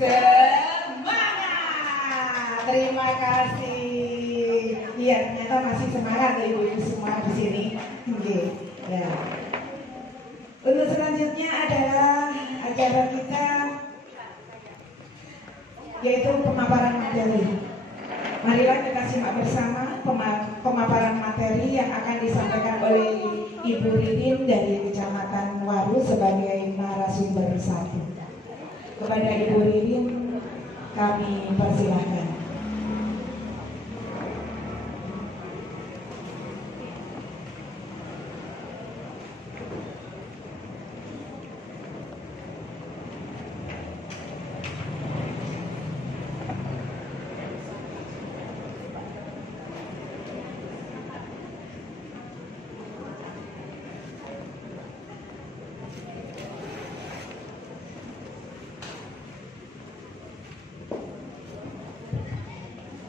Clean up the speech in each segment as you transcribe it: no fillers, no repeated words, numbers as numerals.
Semangat. Terima kasih. Iya, ternyata masih semangat ya ibu-ibu semua di sini. Oke. Ya. Untuk selanjutnya adalah acara kita yaitu pemaparan materi. Marilah kita simak bersama pemaparan materi yang akan disampaikan oleh Ibu Ririn dari Kecamatan Waru sebagai narasumber 1. Kepada Ibu Ririn kami persilahkan.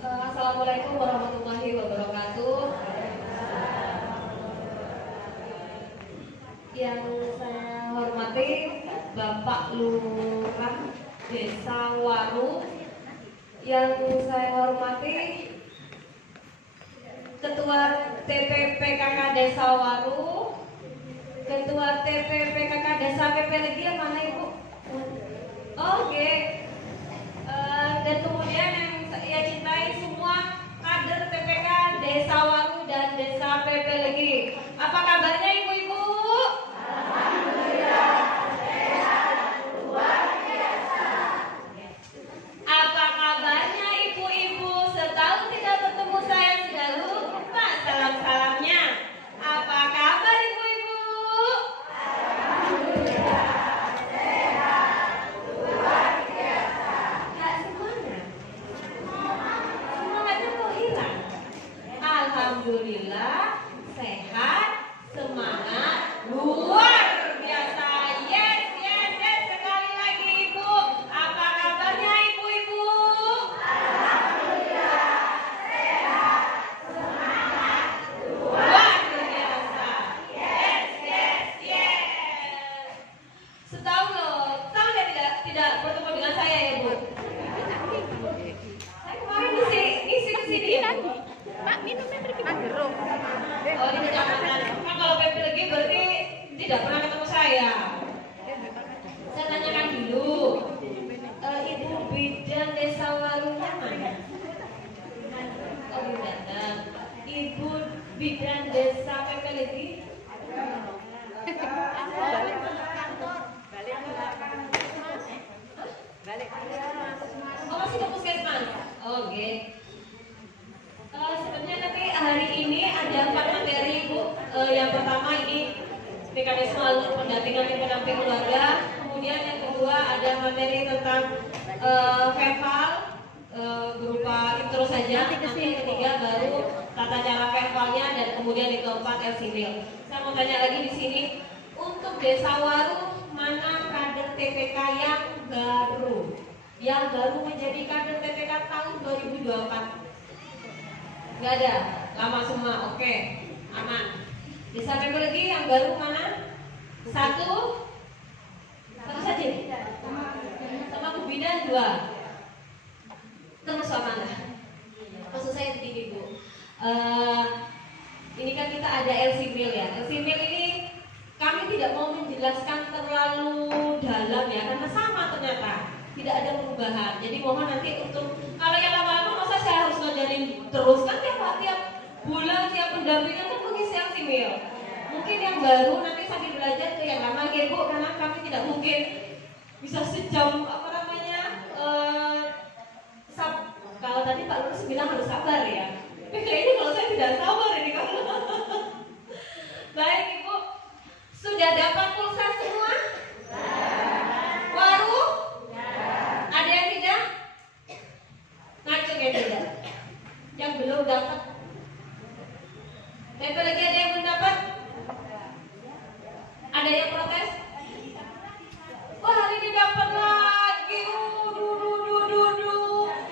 Assalamualaikum warahmatullahi wabarakatuh. Yang saya hormati Bapak Lurah Desa Waru, yang saya hormati Ketua TPPKK Desa Waru, Ketua TPPKK Desa PP Legi yang mana Ibu? Oke. Dan kemudian yang saya cintai semua kader TPK Desa Waru dan Desa PP Legi. Apa kabarnya ibu-ibu? Alhamdulillah sehat luar biasa. Apa kabarnya ibu-ibu? Setahun tidak bertemu saya sudah lupa salam-salamnya. Apa kabar ibu-ibu? Alhamdulillah sehat luar biasa. Gak semuanya. Semangatnya kok hilang? Alhamdulillah sehat, semangat luar biasa. Yes, yes, yes. Sekali lagi ibu. Apa kabarnya ibu-ibu? Alhamdulillah sehat, semangat luar biasa. Yes, yes, yes. Setahun loh, setahun ya tidak bertemu dengan saya ya Bu. Saya kemarin ngisi ke sini ya Bu. Pak, minumnya berapa jeruk? Oh di kecamatan. Kan kalau PP lagi berarti tidak pernah ketemu saya. Saya tanyakan dulu. Ibu bidan Desa Warunya mana? Oh di datang. Ibu bidan Desa PP lagi. Oh masih ke puskesmas. Oke. Sebenarnya nanti hari ini ada 4 materi Bu. Yang pertama ini mekanisme alur pendampingan dan pendamping keluarga. Kemudian yang kedua ada materi tentang verbal berupa intro saja. Nanti yang ketiga baru tata cara verbalnya dan kemudian yang keempat LCMIL. Saya mau tanya lagi di sini untuk Desa Waru mana kader TPK yang baru? Yang baru menjadi kader TPK tahun 2024. Gak ada, lama semua, oke, aman. Desa PP lagi yang baru mana? Satu saja. Sama Bu Bidan 2. Terus amanah. Maksud saya begini Bu. Ini kan kita ada LCMIL ya. LCMIL ini kami tidak mau menjelaskan terlalu dalam ya, karena sama ternyata. Tidak ada perubahan. Jadi mohon nanti untuk kalau yang lama-lama masa saya harus ngajarin terus kan tiap bulan tiap pendampingan kan mengisi LCMIL. Mungkin yang baru nanti sambil belajar ke yang lama ya Bu, karena kami tidak mungkin bisa sejam kalau tadi Pak Lurus bilang harus sabar ya. Tapi kayaknya kalau saya tidak sabar ini kalau. Baik Ibu, sudah dapat pulsa semua? Waru? Ada yang tidak? Ngacung yang tidak? Yang belum dapat? PP lagi ada yang belum dapat? Ada yang protes? Wah hari ini dapat lagi.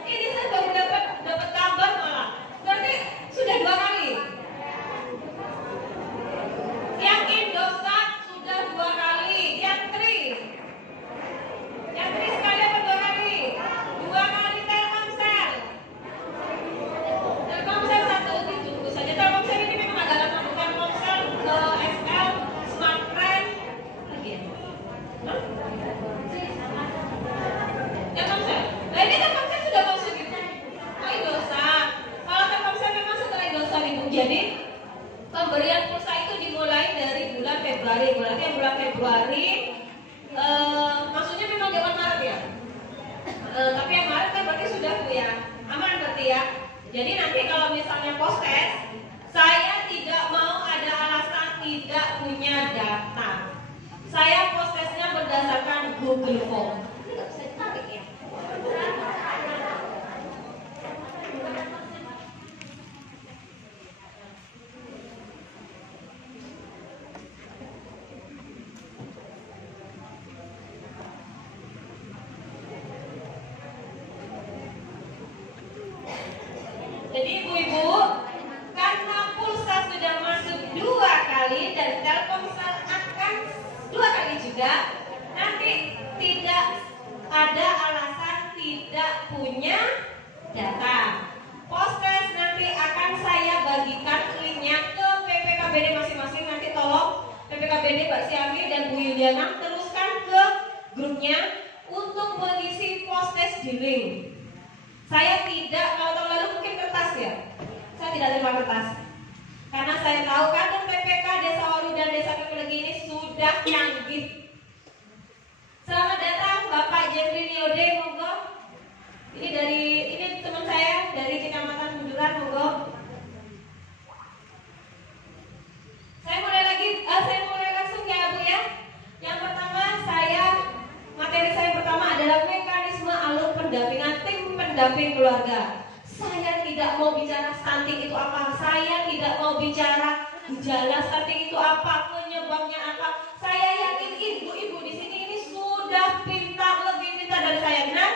Ini saya baru dapat kabar malah. Berarti sudah 2 kali. Yang Indosat sudah 2 kali. Yang Tri sekali apa 2 kali? Jadi pemberian pulsa itu dimulai dari bulan Februari. Berarti yang bulan Februari, maksudnya memang zaman Maret ya. Tapi yang Maret kan berarti sudah Bu ya, aman berarti ya. Jadi nanti kalau misalnya post-tes, saya tidak mau ada alasan tidak punya data. Saya post-tesnya berdasarkan Google Form. Ini nggak bisa ditarik ya. Jadi ibu-ibu, karena pulsa sudah masuk 2 kali dan Telkomsel akan 2 kali juga, nanti tidak ada alasan tidak punya data. Post-tes nanti akan saya bagikan linknya ke PPKBD masing-masing. Nanti tolong PPKBD Mbak Siami dan Bu Yuliana teruskan ke grupnya untuk mengisi post-tes di link. Saya tidak, kalau tahun lalu mungkin kertas ya. Saya tidak terima kertas. Karena saya tahu kader PPK Desa Waru dan Desa Kepelegi ini sudah canggih. Selamat datang Bapak Jeffrey Niode, monggo. Ini teman saya dari Kecamatan Bunduran, monggo. Saya mulai langsung ya Bu ya. Yang pertama materi saya pertama adalah mekanisme alur pendampingan tim pendamping keluarga. Saya tidak mau bicara stunting itu apa, saya tidak mau bicara gejala stunting itu apa, penyebabnya apa. Saya yakin ibu-ibu di sini ini sudah pintar, lebih pintar dari saya, benar?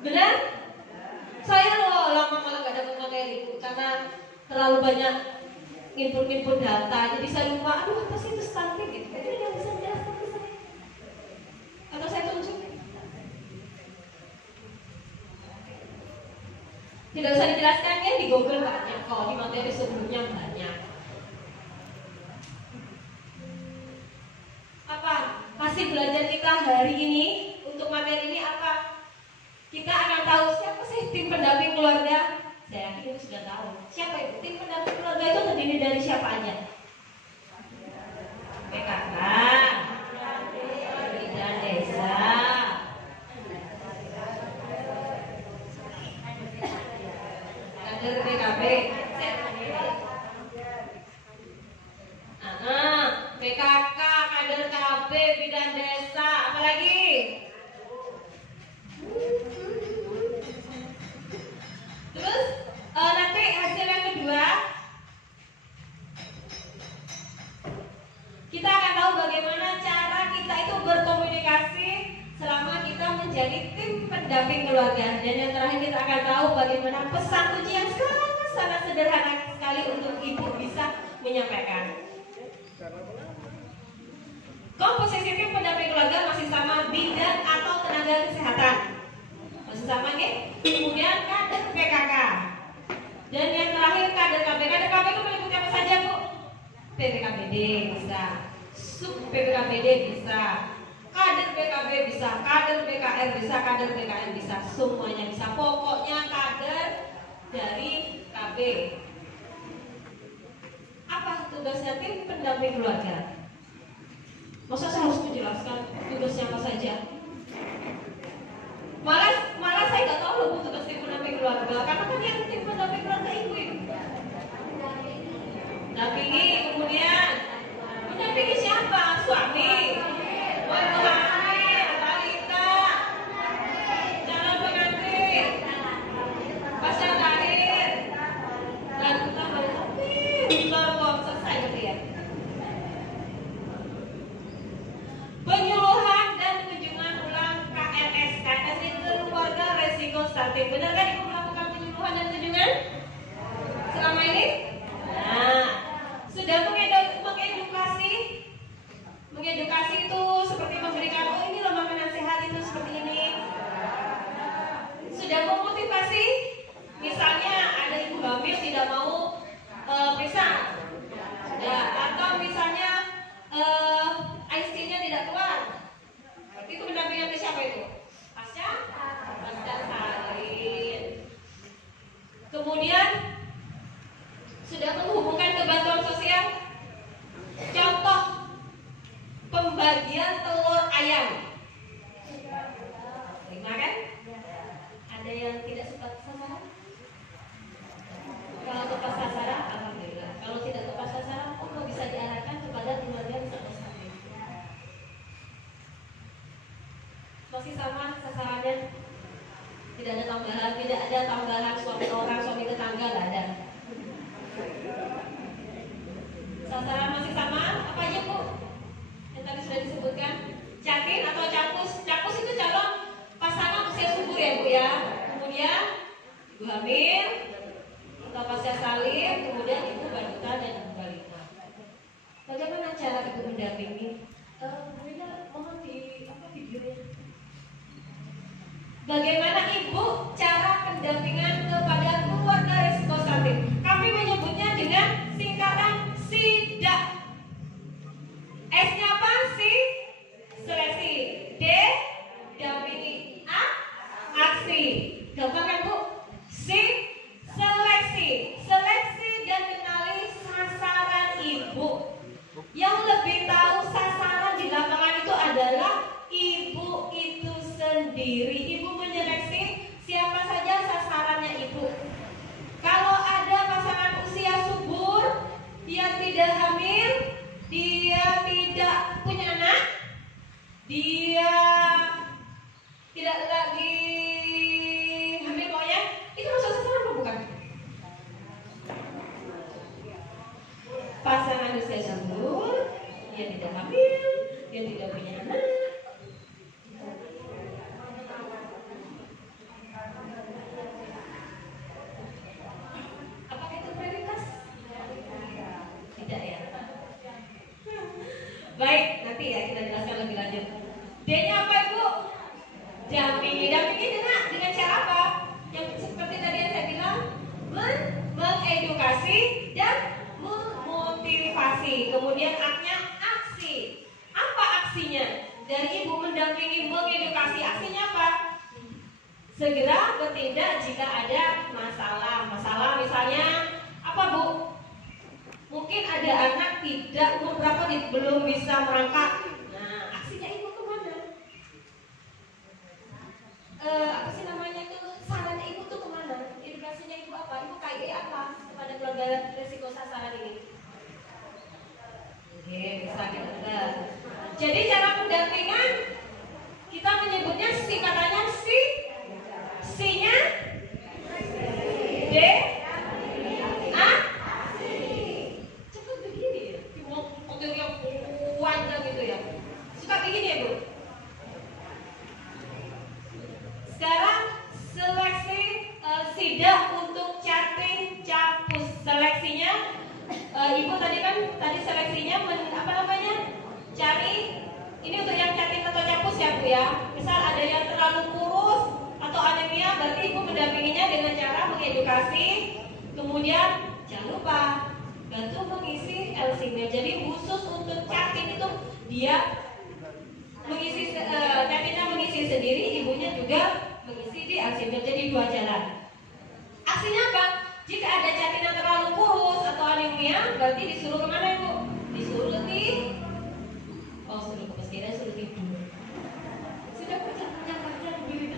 Benar? Saya loh lama malah gak dapat materi karena terlalu banyak input data, jadi saya lupa, aduh apa sih itu stunting gitu. Jadi nggak bisa menjelaskan ke saya. Atau saya tunjuk? Tidak usah dijelaskan ya, di Google banyak kok, di materi sebelumnya banyak. Apa hasil belajar kita hari ini untuk materi ini apa? Kita akan tahu siapa sih tim pendamping keluarga. Saya yakin itu sudah tahu. Siapa itu? Tim pendamping keluarga itu terdiri dari siapa aja? PKK, bidan desa, kader PKB, PKK, kader KB, bidan desa, apalagi? Terus nanti hasil yang kedua, kita akan tahu bagaimana cara kita itu berkomunikasi selama kita menjadi tim pendamping keluarga. Dan yang terakhir kita akan tahu bagaimana pesan kunci yang sangat sederhana sekali untuk ibu bisa menyampaikan. Komposisi tim pendamping keluarga masih sama, bidan atau tenaga kesehatan masih sama nih. Kemudian kader PKK. Dan yang terakhir kader KB. Kader KB itu meliputi apa saja Bu? PPKBD bisa, sub PPKBD bisa, kader PKB bisa, kader PKR bisa, kader PKN bisa, semuanya bisa. Pokoknya kader dari KB. Apa tugasnya tim pendamping keluarga? Masa saya harus menjelaskan tugasnya apa saja? Malah saya nggak tahu loh tugas tim pendamping keluarga, karena kan yang tim pendamping keluarga ibu-ibu. Dampingi, kemudian mendampingi siapa? Suami, ibu hamil, balita, calon pengantin, pasca lahir, dan kita belum selesai gitu ya. Penyuluhan dan kunjungan ulang KRS. KRS itu keluarga resiko stunting. Benar kan ibu melakukan penyuluhan dan kunjungan selama ini? Nah, sudah mengedukasi itu seperti memberikan, oh ini loh makanan sehat itu seperti ini. Sudah memotivasi, misalnya ada ibu hamil tidak mau periksa, ya, atau misalnya IC-nya tidak keluar. Berarti itu pendampingan ke siapa itu? Pasca salin. sama sasarannya? Tidak ada tambahan suami orang, suami tetangga, nggak ada. Sasaran masih sama, apa aja Bu? Yang tadi sudah disebutkan, catin atau capus. Capus itu calon pasangan usia subur ya Bu ya. Kemudian ibu hamil atau pasca salin, kemudian ibu balita dan ibu balita. Bagaimana cara ibu mendampingi? Mohon di videonya. Bagaimana ibu cara pendampingan kepada keluarga risiko stunting? Kami menyebutnya dengan singkatan SIDA. S-nya apa? Seleksi. D, dampingi. A, aksi. Gampang kan Bu? Seleksi. Seleksi dan kenali sasaran ibu. Yang lebih tahu sasaran di lapangan itu adalah ibu itu sendiri. Ibu menyeleksi siapa saja sasarannya ibu. Kalau ada pasangan usia subur, dia tidak hamil, dia tidak punya anak, dia tidak lagi hamil pokoknya, itu masuk sasaran apa bukan? Pasangan usia subur, dia tidak hamil, dia tidak punya anak. Apakah itu prioritas? Tidak ya. Baik, nanti ya kita jelaskan lebih lanjut. D-nya apa Ibu? Dampingi. Dampingi dengan cara apa? Yang seperti tadi yang saya bilang, mengedukasi dan memotivasi. Kemudian A-nya aksi. Apa aksinya? Dari ibu mendampingi, mengedukasi, aksinya apa? Segera bertindak jika ada masalah. Masalah misalnya apa Bu? Mungkin ada anak tidak umur berapa belum bisa merangkak. Nah, aksinya ibu kemana? Apa sih namanya itu? Sarannya ibu tuh kemana? Edukasinya ibu apa? Ibu kayak apa kepada keluarga risiko sasaran ini? Oke, bisa kita. Jadi cara pendampingan kita menyebutnya singkatannya C-nya D, A, cepat begini ya. Modelnya panjang gitu ya. Suka begini ya Bu. Sekarang seleksi SIDA untuk chatting capus. Seleksinya ibu tadi seleksinya cari ini untuk yang chatting atau capus ya Bu ya. Misal ada yang terlalu kurus atau anemia, berarti ibu mendampinginya dengan cara mengedukasi. Kemudian jangan lupa bantu mengisi LC-nya. Jadi khusus untuk chatting itu dia mengisi chattingnya mengisi sendiri, ibunya juga mengisi di LC-nya. Jadi dua jalan. Aksinya apa? Jika ada chatting yang terlalu kurus atau anemia, berarti disuruh kemana Ibu? Disuruh suruh ke pesantren, suruh tidur. Sudah punya diri.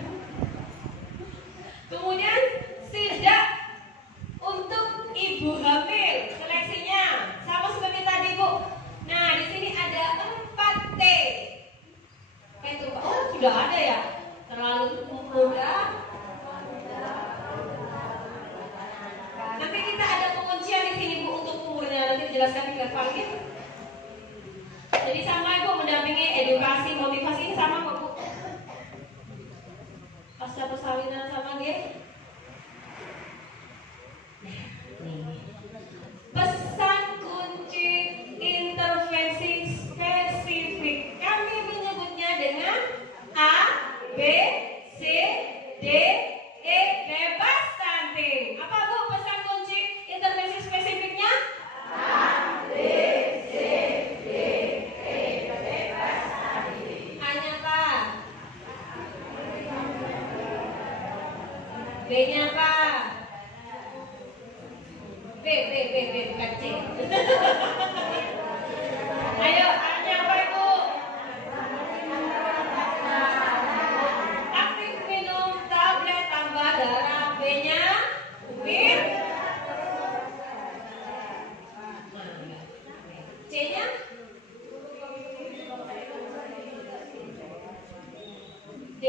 Kemudian SIDA untuk ibu hamil, seleksinya sama seperti tadi Bu. Nah di sini ada 4T. Apa itu Pak? Oh sudah ada ya. Terlalu muda. Nanti kita ada penguncian di sini Bu untuk umurnya, nanti dijelaskan di grafik. Jadi sama Ibu mendampingi edukasi, motivasi ini sama kok Bu. Pasca persalinan sama dia. Pesan kunci intervensi spesifik kami menyebutnya dengan A, B, C, D, E, bebas stunting. Apa Bu pesan kunci intervensi spesifiknya? A, B, C, D, E, bebas stunting. Hanya apa? B-nya apa? B bukan C. Ayo, A-nya apa Ibu? Aktif minum tablet tambah darah. B-nya ubin. C-nya? D.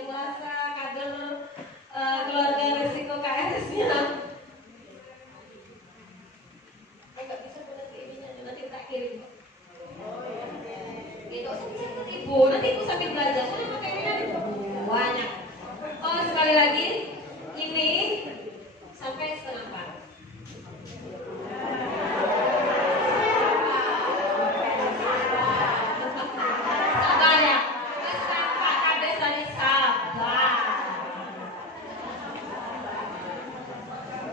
yang merasa kader keluarga resiko KRS-nya. Enggak bisa punya ininya, nanti tak kirim. Gitu, saya ibu, nanti ibu sambil belajar, soalnya materinya banyak. Oh, sekali lagi, ini sampai setengah 4. Sabar ya, pesan Pak Kades tadi sabar.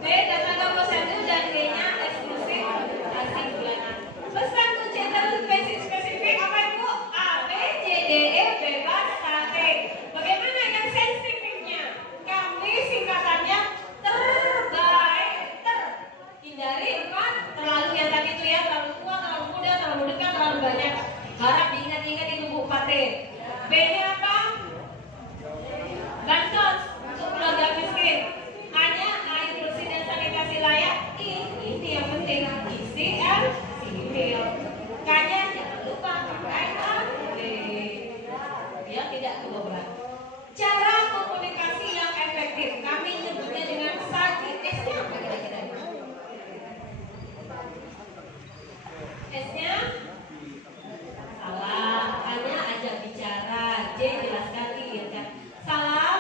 B, tenaga prosedur dan G-nya eksklusif asing bulanan. Pesan kunci spesifik apa Ibu? A, B, C, D, E, bebas statik. Bagaimana yang sensitifnya? Kami singkatannya terbaik. Hindari empat terlalu yang tadi itu ya, terlalu tua, terlalu muda, terlalu dekat, terlalu banyak. Harap diingat-ingat itu Bu 4T. B-nya apa? Bansos untuk keluarga miskin. A-nya air bersih dan sanitasi layak. Ini yang penting. Isi R, sipil. K-nya jangan lupa pakai AD. Ya, tidak kebobrolan. Cara komunikasi yang efektif. Kami nyebutnya dengan SAGI. S-nya apa kira-kira? S-nya salam. A-nya ajak bicara. J jelaskan, diingatkan. Salam.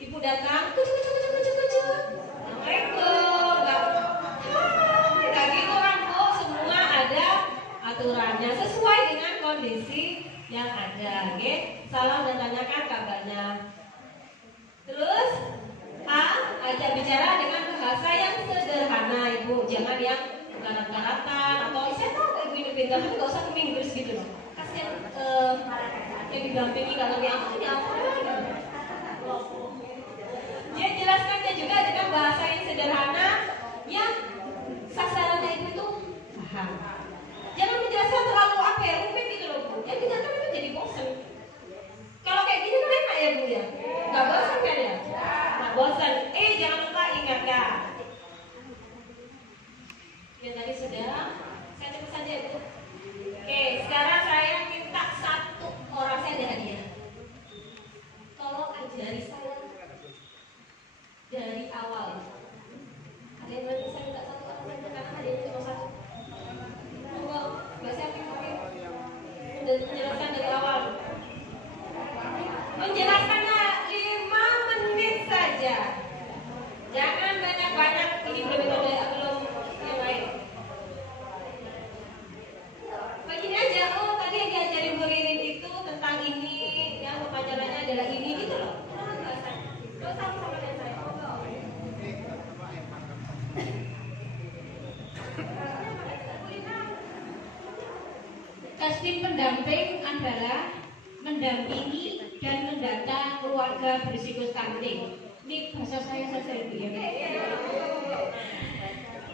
Ibu datang. Kucuk. Assalamualaikum. Hai. Gak gitu kan Bu. Semua ada aturannya sesuai dengan kondisi yang ada. Oke. Salam dan tanyakan kabarnya. Terus A, ajak bicara dengan bahasa yang sederhana Ibu. Jangan yang karat-karatan atau saya tahu Ibu ini pintar, tapi gak usah ke Inggris gitu loh. Kasian yang didampingi gak ngerti apa ini apa gitu. Dia jelaskannya juga dengan bahasa yang sederhana yang sasarannya Ibu itu paham. Jangan menjelaskan terlalu apa ya, rumit gitu loh Bu. Yang dijelaskan itu jadi bosan. Kalau kayak gini kan enak ya Bu ya. Gak bosan kan ya? Gak bosan. Jangan lupa ingat ya. Ya tadi sudah. Saya cepet saja ya Bu. Oke, sekarang saya minta satu orang, saya ada hadiah. Tolong ajari saya dari awal. Ada yang bisa minta satu orang saja karena hadiahnya cuma satu. Tunggu, nggak saya pikir. Dan menjelaskan dari awal. Menjelaskannya 5 menit saja. Jangan banyak-banyak. Ini belum yang lain. Begini aja. Oh, tadi yang diajarin Bu Ririn itu tentang ini, yang pelajarannya adalah ini gitu loh. Terus sama-sama dengan saya. Kasih pendamping adalah mendampingi dan mendata keluarga berisiko stunting. Ini bahasa saya saja itu ya.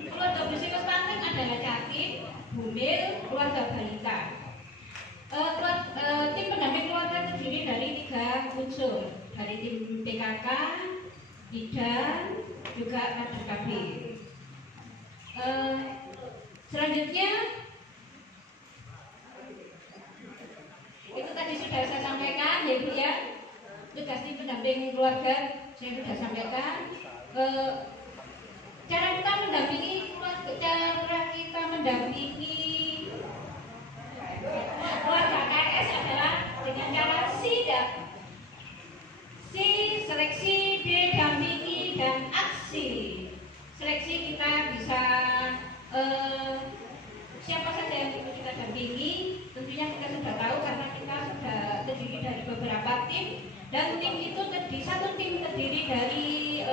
Keluarga berisiko stunting adalah yatim, bumil, keluarga balita. Tim pendamping keluarga terdiri dari 3 unsur, dari tim PKK, bidan, juga KDKB. Selanjutnya itu tadi sudah saya sampaikan ya Bu ya, tugas tim pendamping keluarga saya sudah sampaikan. Cara kita mendampingi keluarga KRS adalah dengan cara sidak, seleksi, D dampingi, dan aksi. Seleksi kita bisa siapa saja yang perlu kita dampingi. Tentunya kita sudah tahu karena kita sudah terdiri dari beberapa tim, dan tim itu satu tim terdiri dari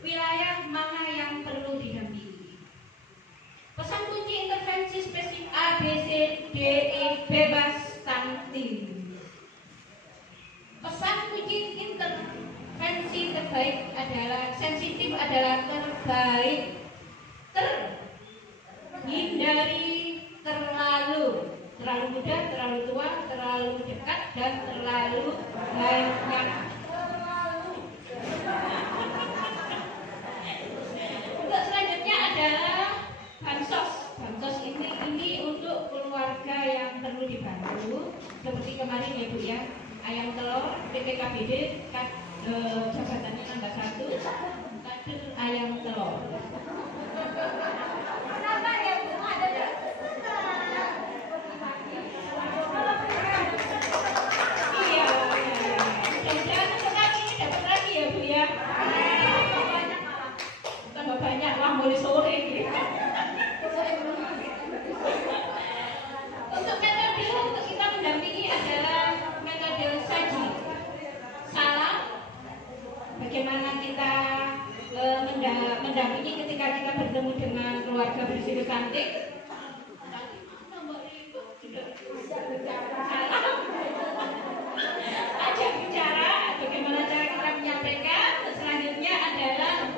wilayah mana yang perlu didampingi. Pesan kunci intervensi spesifik A, B, C, D, E bebas stunting. Pesan kunci intervensi terbaik adalah sensitif adalah terbaik. Hindari terlalu muda, terlalu tua, terlalu dekat, dan terlalu banyak. Untuk selanjutnya adalah bansos. Bansos ini untuk keluarga yang perlu dibantu, seperti kemarin ya Bu ya, ayam telur PPKBD jabatannya nomor 1 kader ayam telur. Sabar ya Bu, ada iya. Mudah-mudahan sekarang ini dapat lagi ya Bu ya. Tambah banyak lah mulai sore gitu. Untuk metode untuk kita mendampingi adalah metode saji. Salam. Bagaimana kita mendampingi ketika kita bertemu dengan keluarga berisiko cantik. Salam. Ajak bicara. Bagaimana cara kita menyampaikan. Selanjutnya adalah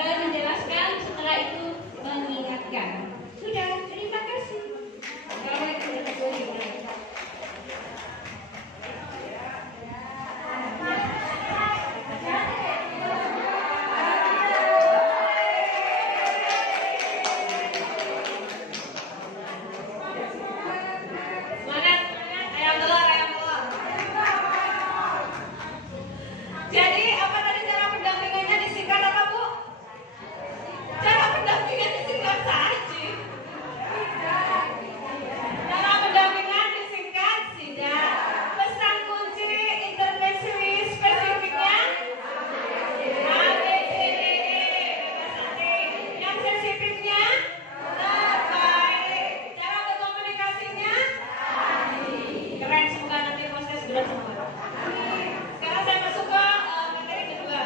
menjelaskan, setelah itu mengingatkan. Sudah, terima kasih. Semangat, ayam telur, ayam telur. Jadi apa tadi cara pendampingannya disingkat apa Bu? Cara pendampingan disingkat saja. Cara pendampingan disingkat tidak. Pesan kunci intervensi spesifiknya A, B, C, D, E. Yang sensitifnya terbaik. Cara berkomunikasinya keren, semoga nanti proses berat semua. Sekarang saya masuk ke materi kedua.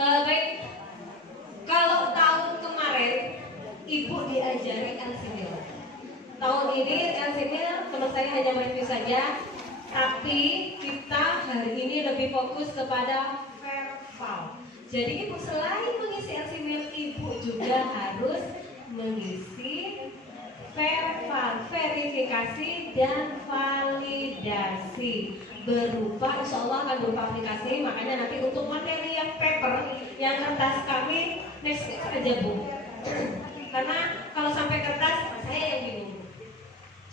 Baik, kalau tahun kemarin Ibu diajari LCMIL. Tahun ini LCMIL selesai hanya mereview saja, tapi kita hari ini lebih fokus kepada verbal. Jadi Ibu selain mengisi LCMIL, Ibu juga harus mengisi verbal, verifikasi dan validasi. Berupa, insya Allah akan berupa aplikasi. Makanya nanti untuk materi yang paper, yang kertas kami next week aja Bu. Karena kalau sampai kertas saya yang bingung.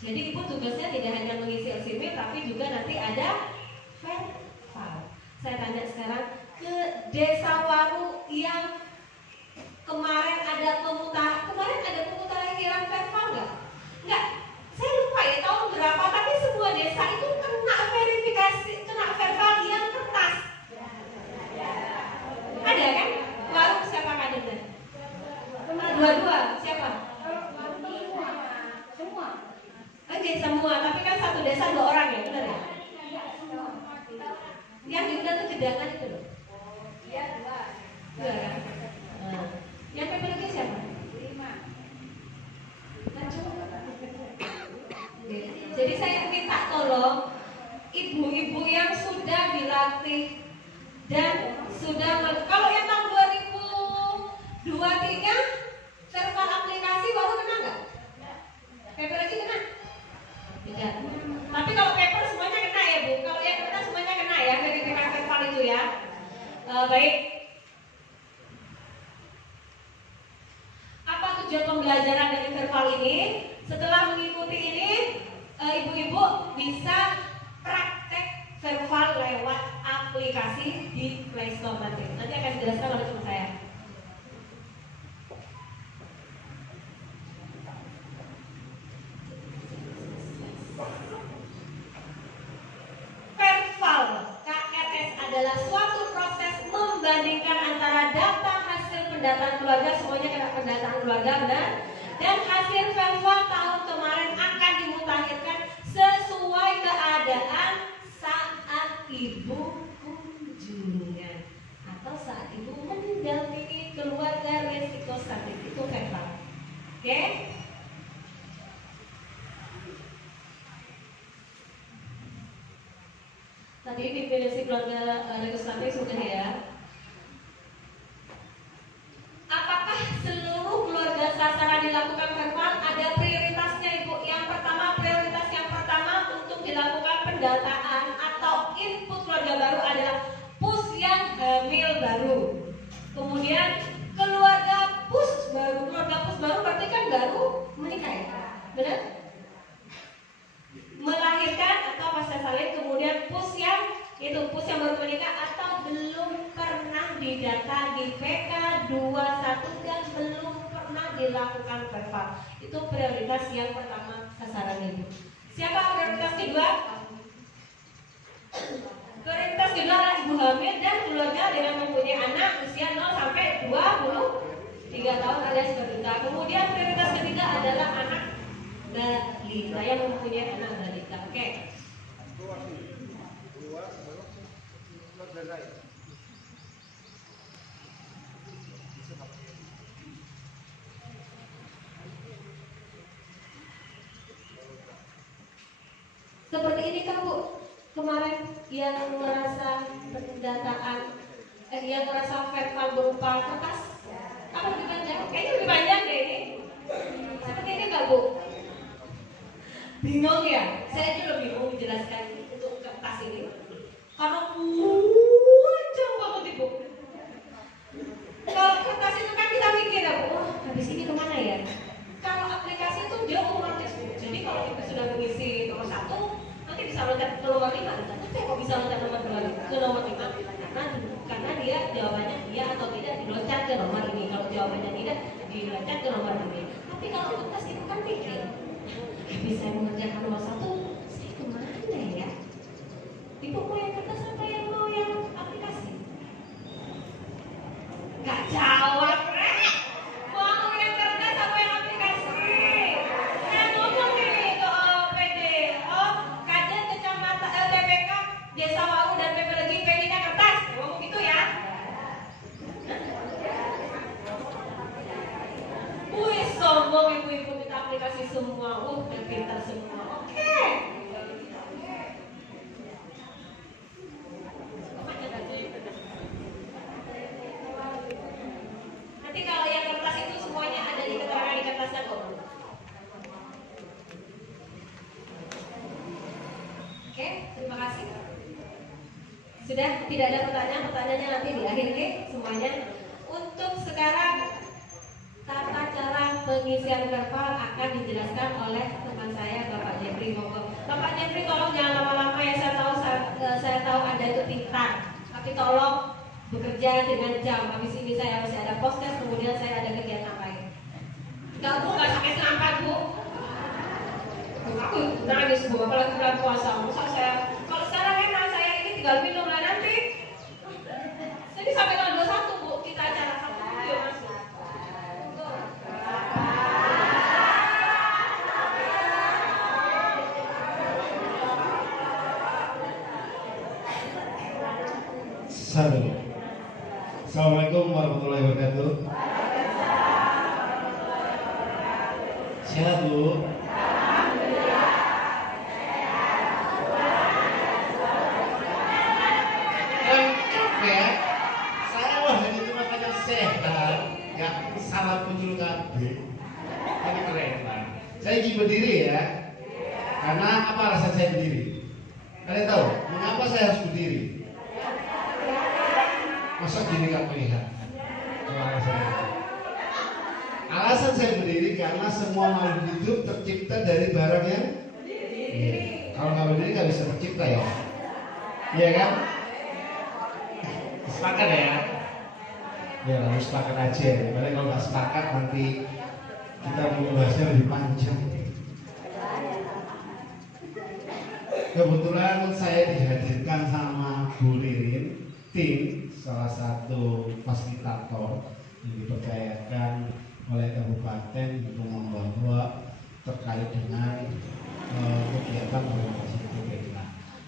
Jadi Ibu tugasnya tidak hanya mengisi LCMIL, tapi juga nanti ada verbal. Saya tanya sekarang ke Desa Waru yang kemarin ada pemutaran kiram verbal nggak? Nggak. Saya lupa ya tahun berapa, tapi semua desa itu kena verifikasi, kena verbal yang kertas. Ada kan? Waru siapa kadernya? Dua-dua, siapa? Semua. Oke, semua, tapi kan satu desa 2 orang ya, benar ya? Yang diundang itu jedangan itu loh. Iya, 2. 2 kan? Nah. Yang PPLG siapa? 5. Jadi saya minta tolong ibu-ibu yang sudah dilatih dan sudah kalau yang tahun 2023 verbal aplikasi baru kena nggak? PPLG kena? Tidak. Tapi kalau paper semuanya kena ya Bu. Kalau yang kena semuanya kena ya verifikasi verbal itu ya. Baik. Apa tujuan pembelajaran dari verbal ini? Setelah mengikuti ini, ibu-ibu bisa praktek verbal lewat aplikasi di Play Store nanti. Nanti akan dijelaskan oleh teman saya. Verbal KRS adalah suatu proses membandingkan antara data hasil pendataan keluarga, semuanya kena pendataan keluarga benar, dan hasil verbal tahun kemarin akan dimutakhirkan sesuai keadaan saat ibu kunjungan atau saat ibu mendampingi keluarga resiko stunting. Itu verbal. Oke? Tadi definisi keluarga resiko stunting sudah ya. seluruh keluarga sasaran dilakukan verbal, ada prioritasnya Ibu. Yang pertama, prioritas yang pertama untuk dilakukan pendataan atau input keluarga baru adalah pus yang hamil baru. Kemudian keluarga pus baru berarti kan baru menikah ya, benar? Melahirkan atau pasca salin. Kemudian pus yang baru menikah atau belum pernah didata di PK21 dan belum pernah dilakukan verbal. Itu prioritas yang pertama sasaran Ibu. Siapa prioritas kedua? Prioritas kedua adalah ibu hamil dan keluarga dengan mempunyai anak usia 0 sampai 23 tahun alias balita. Kemudian prioritas ketiga adalah anak balita yang mempunyai anak balita. Oke. Seperti ini kan Bu, kemarin yang merasa pendataan, yang merasa verbal berupa kertas, apa lebih panjang? Kayaknya lebih panjang deh ini. Seperti ini nggak Bu? Bingung ya? Saya juga bingung menjelaskan untuk kertas ini. Karena panjang banget Ibu. Kalau kertas itu kan kita mikir ya Bu, habis ini kemana ya? Kalau aplikasi itu dia otomatis Bu. Jadi kalau kita sudah mengisi nomor 1, nanti bisa loncat ke nomor 5. Nanti kok bisa loncat ke nomor 5? Karena dia jawabannya iya atau tidak diloncat ke nomor ini. Kalau jawabannya tidak diloncat ke nomor ini. Tapi kalau kertas itu kan pikir, habis saya mengerjakan nomor 1, saya kemana ya? Ibu mau yang kertas atau yang mau yang aplikasi? Gak jawab, mau yang kertas atau yang aplikasi? Saya ngomong nih ke PD, Kader Kecamatan TPK Desa Waru dan PPLG PD-nya kertas, ngomong gitu ya? Wih, sombong ibu-ibu kita aplikasi semua, dan pintar semua. Oke. Nanti kalau yang kertas itu semuanya ada di keterangan di kertasnya kok. Oke, terima kasih. Sudah tidak ada pertanyaannya nanti di akhir nih semuanya. Untuk sekarang tata cara pengisian verbal akan dijelaskan oleh teman saya Bapak Jeffrey. Monggo. Bapak Jeffrey tolong jangan lama-lama ya, saya tahu Anda itu pintar. Tapi tolong bekerja dengan jam. Habis ini saya masih ada podcast, kemudian saya ada kegiatan lain. Enggak Bu, nggak sampai setengah 4 Bu. Aku nangis Bu, apalagi bulan puasa. Masa saya, kalau sekarang enak saya ini tinggal minum lah nanti. Jadi sampai tanggal 21 Bu, kita acara Sabtu video masuk. Assalamualaikum warahmatullahi wabarakatuh. Sehat Bu? Lengkap ya. Saya wah jadi itu makanya sehat, nggak salah muncul kabeh. Ini keren Pak. Saya ingin berdiri ya. Karena apa alasan saya berdiri? Kalian tahu mengapa saya harus berdiri? Masa gini gak melihat? Alasan saya berdiri karena semua makhluk hidup tercipta dari barang yang kalau nggak berdiri nggak bisa tercipta ya. Iya kan? Sepakat ya? Ya harus sepakat aja. Karena kalau nggak sepakat nanti kita membahasnya lebih panjang. Kebetulan saya dihadirkan sama Bu Ririn, tim salah satu fasilitator yang dipercayakan oleh kabupaten untuk membawa terkait dengan kegiatan organisasi PPK.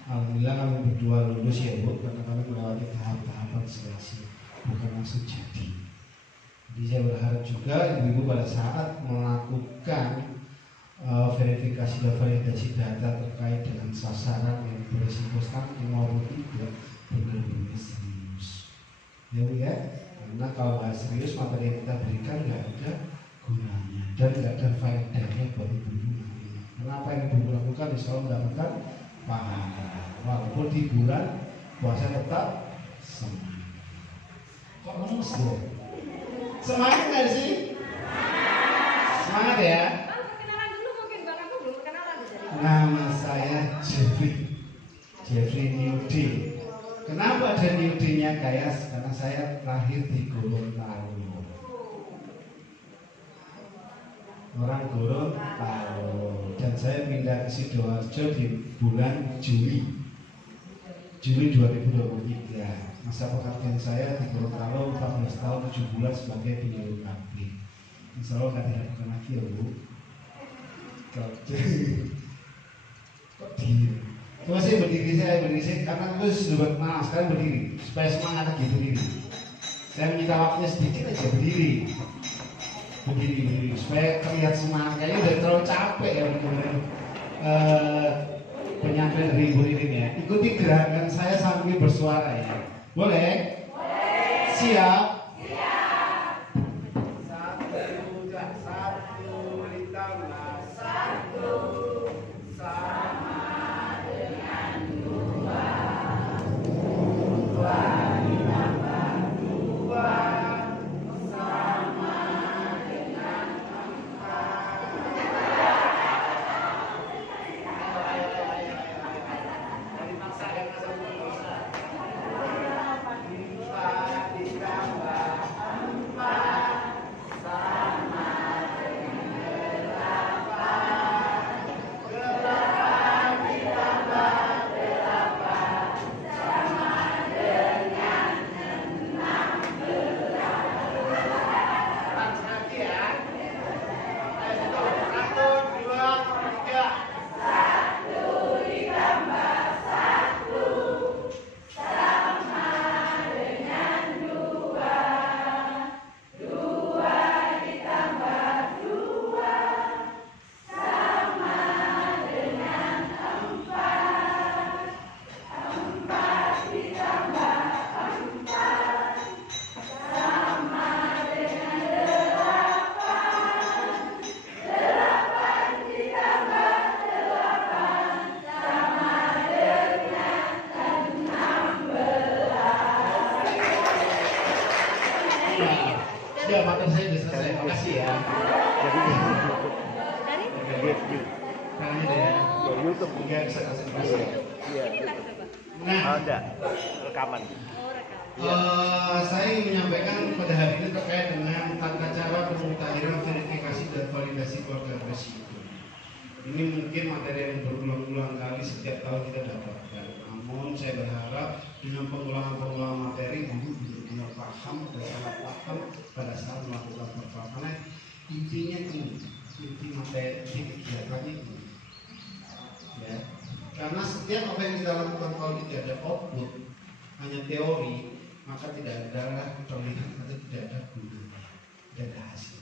Alhamdulillah kami berdua lulus ya Bu, karena kami melewati tahap-tahapan seleksi, bukan langsung jadi. Jadi saya berharap juga ibu-ibu pada saat melakukan verifikasi dan validasi data terkait dengan sasaran yang berisiko stunting maupun tidak benar-benar serius. ya. Karena kalau nggak serius materi yang kita berikan nggak ada gunanya dan nggak ada faedahnya buat ibu-ibu nanti. Karena apa yang ibu lakukan insya Allah mendapatkan pahala. Walaupun di bulan puasa tetap semangat. Kok lemes deh? Semangat nggak sih? Semangat ya. Perkenalan dulu mungkin Bang, aku belum perkenalan. Nama saya Jeffrey Newdy. Kenapa ada Newdy-nya Gayas? Karena saya lahir di Gorontalo. Orang Gorontalo. Dan saya pindah ke Sidoarjo di bulan Juli 2023. Masa pengabdian saya di Gorontalo 14 tahun 7 bulan sebagai penyuluh kabin. Insya Allah nggak dilakukan lagi ya Bu. Kok diem? Coba saya berdiri karena itu sudah kenal, sekarang berdiri supaya semangat lagi berdiri. Saya minta waktunya sedikit aja berdiri supaya terlihat semangat. Kayaknya udah terlalu capek ya penyampaian dari Ibu Ririn ya. Ikuti gerakan saya sambil bersuara ya. Boleh? Siap? Ya, materi saya sudah selesai. Terima kasih ya. Dari YouTube. Enggak bisa konsentrasi. Iya. Nah, enggak rekaman. Saya ingin menyampaikan pada hari ini terkait dengan tata cara pemutahiran verifikasi dan validasi keluarga beresiko. Ini mungkin materi yang berulang-ulang kali setiap tahun kita dapatkan. Namun saya berharap dengan pengulangan materi guru benar-benar paham dan sangat paham pada saat melakukan performa. Intinya ini, inti materi kegiatannya ini. Ya. Karena setiap apa yang kita lakukan kalau tidak ada output, hanya teori, maka tidak ada terlihat atau tidak ada guna, tidak ada hasil.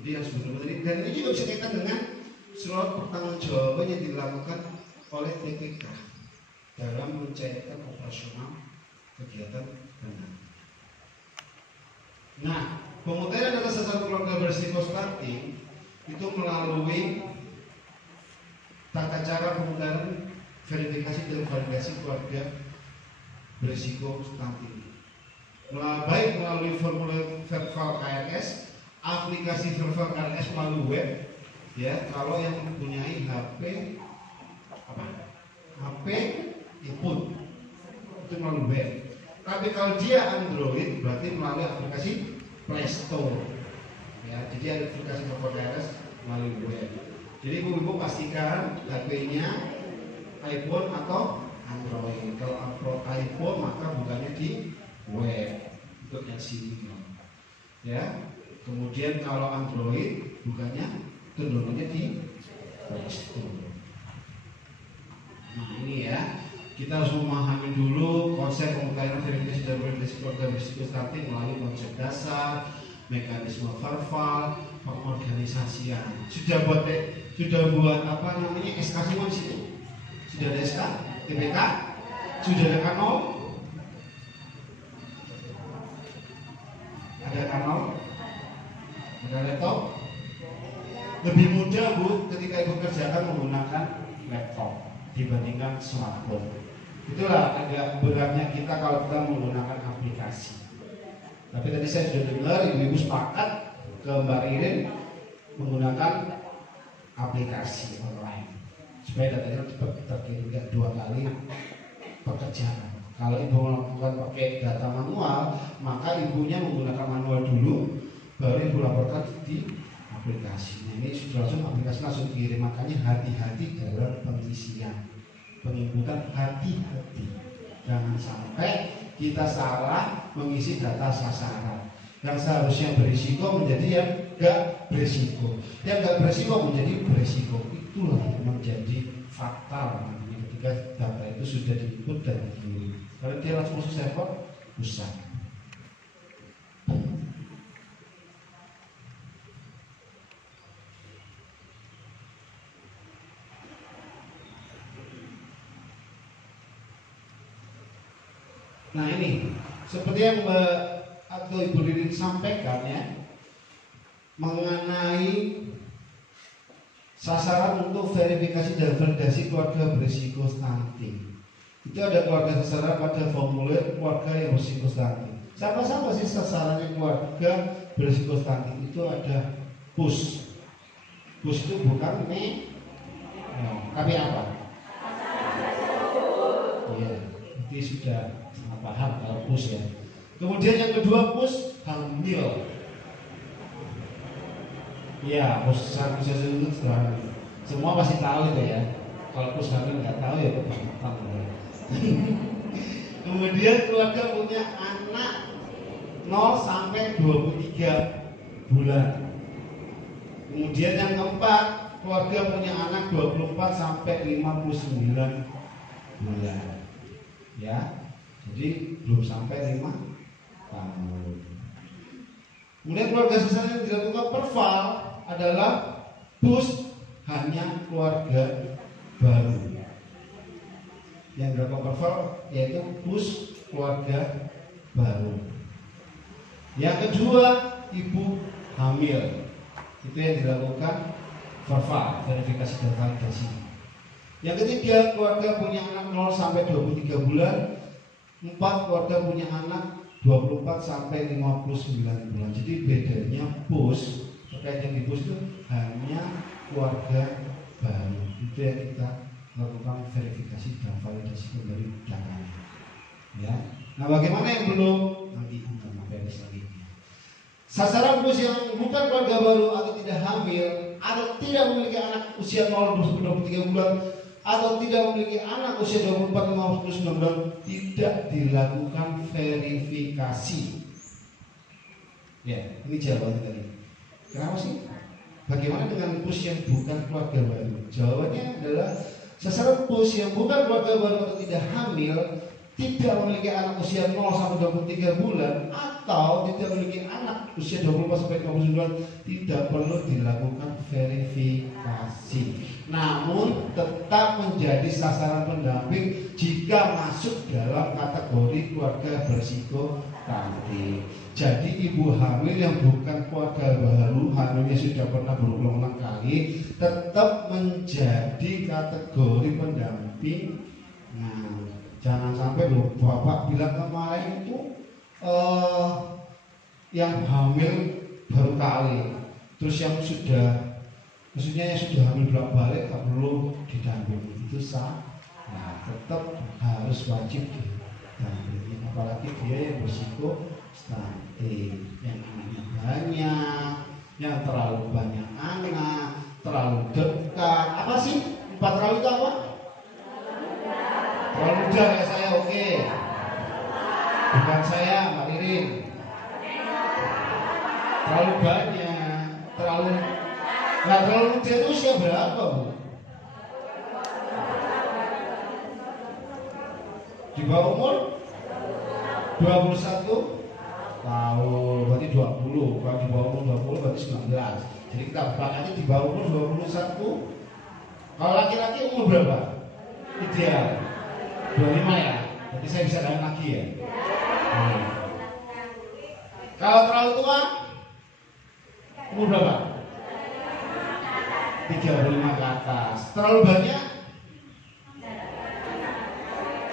Jadi harus benar-benar, dan ini juga bisa kaitan dengan surat pertanggungjawaban yang dilakukan oleh TPK dalam mencairkan operasional kegiatan benar. Nah, pemutahiran data sasaran keluarga beresiko stunting itu melalui tata cara pemutahiran verifikasi dan validasi keluarga beresiko stunting. Baik melalui formulir verbal KRS, aplikasi verbal KRS melalui web, ya. Kalau yang mempunyai HP input itu melalui web. Tapi kalau dia Android berarti melalui aplikasi Play Store. Ya, jadi ada aplikasi verbal KRS melalui web. Jadi ibu-ibu pastikan HP-nya iPhone atau Android. Kalau iPhone maka bukannya di web untuk yang sini. Ya. Kemudian kalau Android bukannya downloadnya di Play Store. Nah ini ya, kita harus memahami dulu konsep pemutahiran verifikasi dan validasi keluarga beresiko stunting melalui konsep dasar, mekanisme verbal, pengorganisasian. Sudah buat apa namanya SK semua di situ? Sudah ada SK, TPK, sudah ada kanal. Canon? Ada laptop? Lebih mudah Bu ketika Ibu kerjakan menggunakan laptop dibandingkan smartphone. Itulah agak beratnya kita kalau kita menggunakan aplikasi. Tapi tadi saya sudah dengar Ibu-ibu sepakat ke Mbak Ririn menggunakan aplikasi online supaya datanya cepat terkirim, tidak 2 kali pekerjaan. Kalau ibu melakukan pakai data manual, maka ibunya menggunakan manual dulu, baru ibu laporkan di aplikasi. Nah, ini sudah langsung aplikasi langsung kirim. Makanya hati-hati dalam pengisian, penginputan, hati-hati. Jangan sampai kita salah mengisi data sasaran. Yang seharusnya berisiko menjadi yang gak berisiko, yang gak berisiko menjadi berisiko. Itulah yang menjadi fatal ketika data itu sudah diinput dan dikirim. Kalau dia langsung masuk server, rusak. Nah ini seperti yang Mbak atau Ibu Ririn sampaikan ya, mengenai sasaran untuk verifikasi dan validasi keluarga berisiko stunting. Itu ada keluarga sasaran pada formulir keluarga yang berisiko stunting. Siapa sih sasarannya keluarga berisiko stunting? Itu ada PUS. PUS itu bukan tapi apa? Iya, itu sudah sangat paham kalau PUS ya. Kemudian yang kedua PUS hamil. Iya, PUS itu semua pasti tahu itu ya. Kalau PUS hamil nggak tahu ya kebangetan. Kemudian keluarga punya anak 0 sampai 23 bulan. Kemudian yang keempat, keluarga punya anak 24 sampai 59 bulan. Ya. Jadi belum sampai 5 tahun. Kemudian keluarga sasaran yang dilakukan perval adalah PUS hanya keluarga baru. Yang dilakukan perval yaitu PUS keluarga baru. Yang kedua, ibu hamil. Itu yang dilakukan perval, verifikasi dan validasi. Yang ketiga, keluarga punya anak 0 sampai 23 bulan. 4, keluarga punya anak 24 sampai 59 bulan. Jadi bedanya PUS terkait yang di PUS itu hanya keluarga baru. Itu yang kita lakukan verifikasi dan validasi kembali datanya. Ya. Nah, bagaimana yang belum? Nanti materi selanjutnya. Sasaran PUS yang bukan keluarga baru atau tidak hamil atau tidak memiliki anak usia 0 sampai 23 bulan atau tidak memiliki anak usia 24-59 bulan tidak dilakukan verifikasi. Ya, ini jawabannya tadi. Kenapa sih? Bagaimana dengan PUS yang bukan keluarga baru? Jawabannya adalah sasaran PUS yang bukan keluarga baru atau tidak hamil, tidak memiliki anak usia 0 sampai 23 bulan atau tidak memiliki anak usia 24 sampai 59 bulan tidak perlu dilakukan verifikasi. Namun tetap menjadi sasaran pendamping jika masuk dalam kategori keluarga berisiko stunting. Jadi ibu hamil yang bukan keluarga baru, hamilnya sudah pernah berulang-ulang kali, tetap menjadi kategori pendamping. Nah, jangan sampai loh bapak bilang kemarin itu yang hamil baru kali, terus yang sudah, maksudnya yang sudah hamil bolak-balik tak perlu didampingi, itu sah. Nah, tetap harus wajib didampingi, apalagi dia yang berisiko stunting, yang anaknya banyak, yang terlalu banyak anak, terlalu dekat. Apa sih? 4 kali itu apa? Terlalu muda kayak saya, oke. Bukan saya, Mbak Ririn. Terlalu banyak, terlalu. Nah, terlalu muda itu usia berapa, Bu? Di bawah umur 21 tahun, berarti 20. Kalau di bawah umur 20 berarti 19. Jadi kita bakatnya di bawah umur 21. Kalau laki-laki umur berapa? Ideal 25 ya. Berarti saya bisa dalam lagi ya. Kalau terlalu tua, umur berapa? 35 ke atas. Terlalu banyak?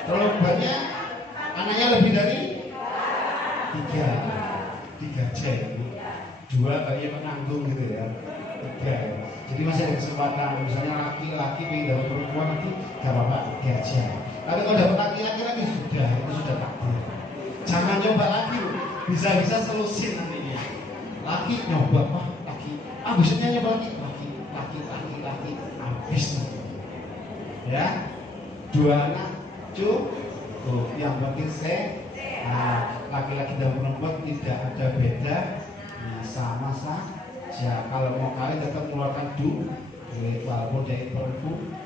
Terlalu banyak? Anaknya lebih dari 3 jam. 2 kali menanggung gitu ya. 3. Jadi masih ada kesempatan. Misalnya laki-laki pengen dapat perempuan nanti gak apa-apa 3 jam. Tapi kalau dapat laki-laki lagi sudah, itu sudah takdir. Jangan coba lagi, bisa-bisa selusin nantinya. Laki nyoba mah laki, abisnya nyoba laki, habis nanti. Ya, 2 anak cukup. Yang penting laki-laki dan perempuan tidak ada beda, sama saja. Kalau mau kawin tetap mengeluarkan duit walaupun dari perempuan.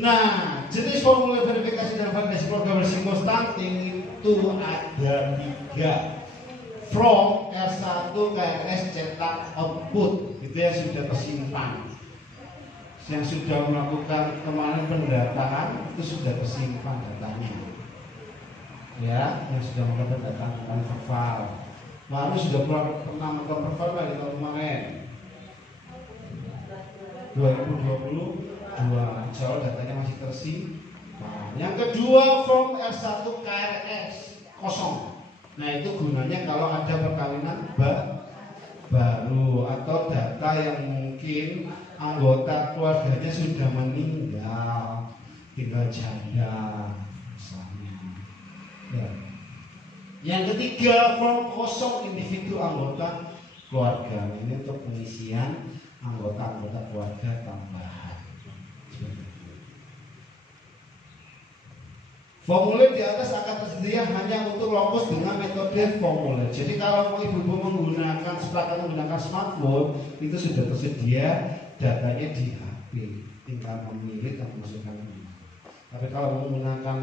Nah, jenis formulir verifikasi dan validasi keluarga bersinggung stunting itu ada 3. From R1 KRS cetak output itu yang sudah tersimpan. Yang sudah melakukan kemarin pendataan itu sudah tersimpan datanya. Ya, yang sudah melakukan pendataan verbal. Lalu sudah pernah melakukan verbal dari tahun kemarin 2022. Insya Allah datanya masih tersimpan. Yang kedua, form R1 KRS kosong. Nah, itu gunanya kalau ada perkawinan baru atau data yang mungkin anggota keluarganya sudah meninggal, tinggal janda misalnya. Ya. Yang ketiga, form kosong individu anggota keluarga. Ini untuk pengisian anggota keluarga tambahan. Formulir di atas akan tersedia hanya untuk lokus dengan metode formulir. Jadi kalau ibu-ibu sepakat menggunakan smartphone, itu sudah tersedia datanya di HP, tinggal memilih dan memasukkan. Tapi kalau menggunakan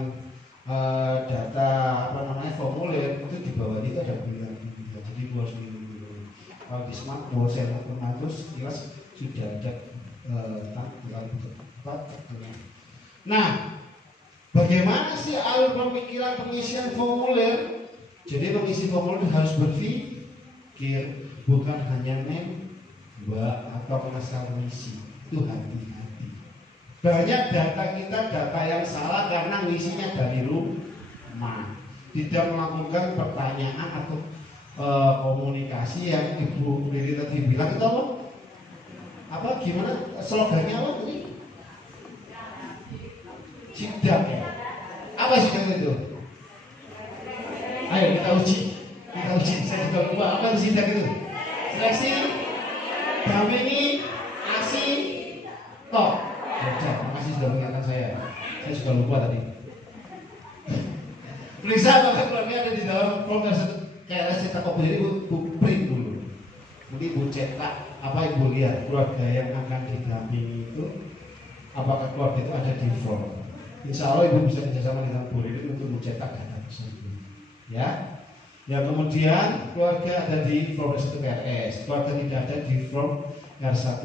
data formulir, itu di bawah itu ada pilihan. Jadi ibu harus milih. Kalau di smartphone saya mau terus jelas sudah ada Nah, bagaimana sih alur pemikiran pengisian formulir? Jadi pengisi formulir harus berpikir, bukan hanya nembak atau ngasal ngisi. Itu hati-hati. Banyak data kita data yang salah karena ngisinya dari rumah, tidak melakukan pertanyaan atau komunikasi yang Ibu Riri tadi bilang itu apa? Gimana slogannya apa tadi? Sidak ya. Apa sidak itu? Ayo kita uji. Saya juga lupa apa sidak itu. Seleksi, damini, aksi, tok. Terima kasih sudah mengingatkan saya. Saya juga lupa tadi. Periksa apakah keluarga ada di dalam form KRS cetak kopi. Jadi ibu print dulu. Nanti ibu cetak apa ibu lihat keluarga yang akan didampingi itu, apakah keluarga itu ada di form. Insya Allah ibu bisa kerjasama dengan Bu Riri untuk mencetak data tersebut. Ya. Yang kemudian keluarga ada di form R1 KRS, keluarga tidak ada di form R1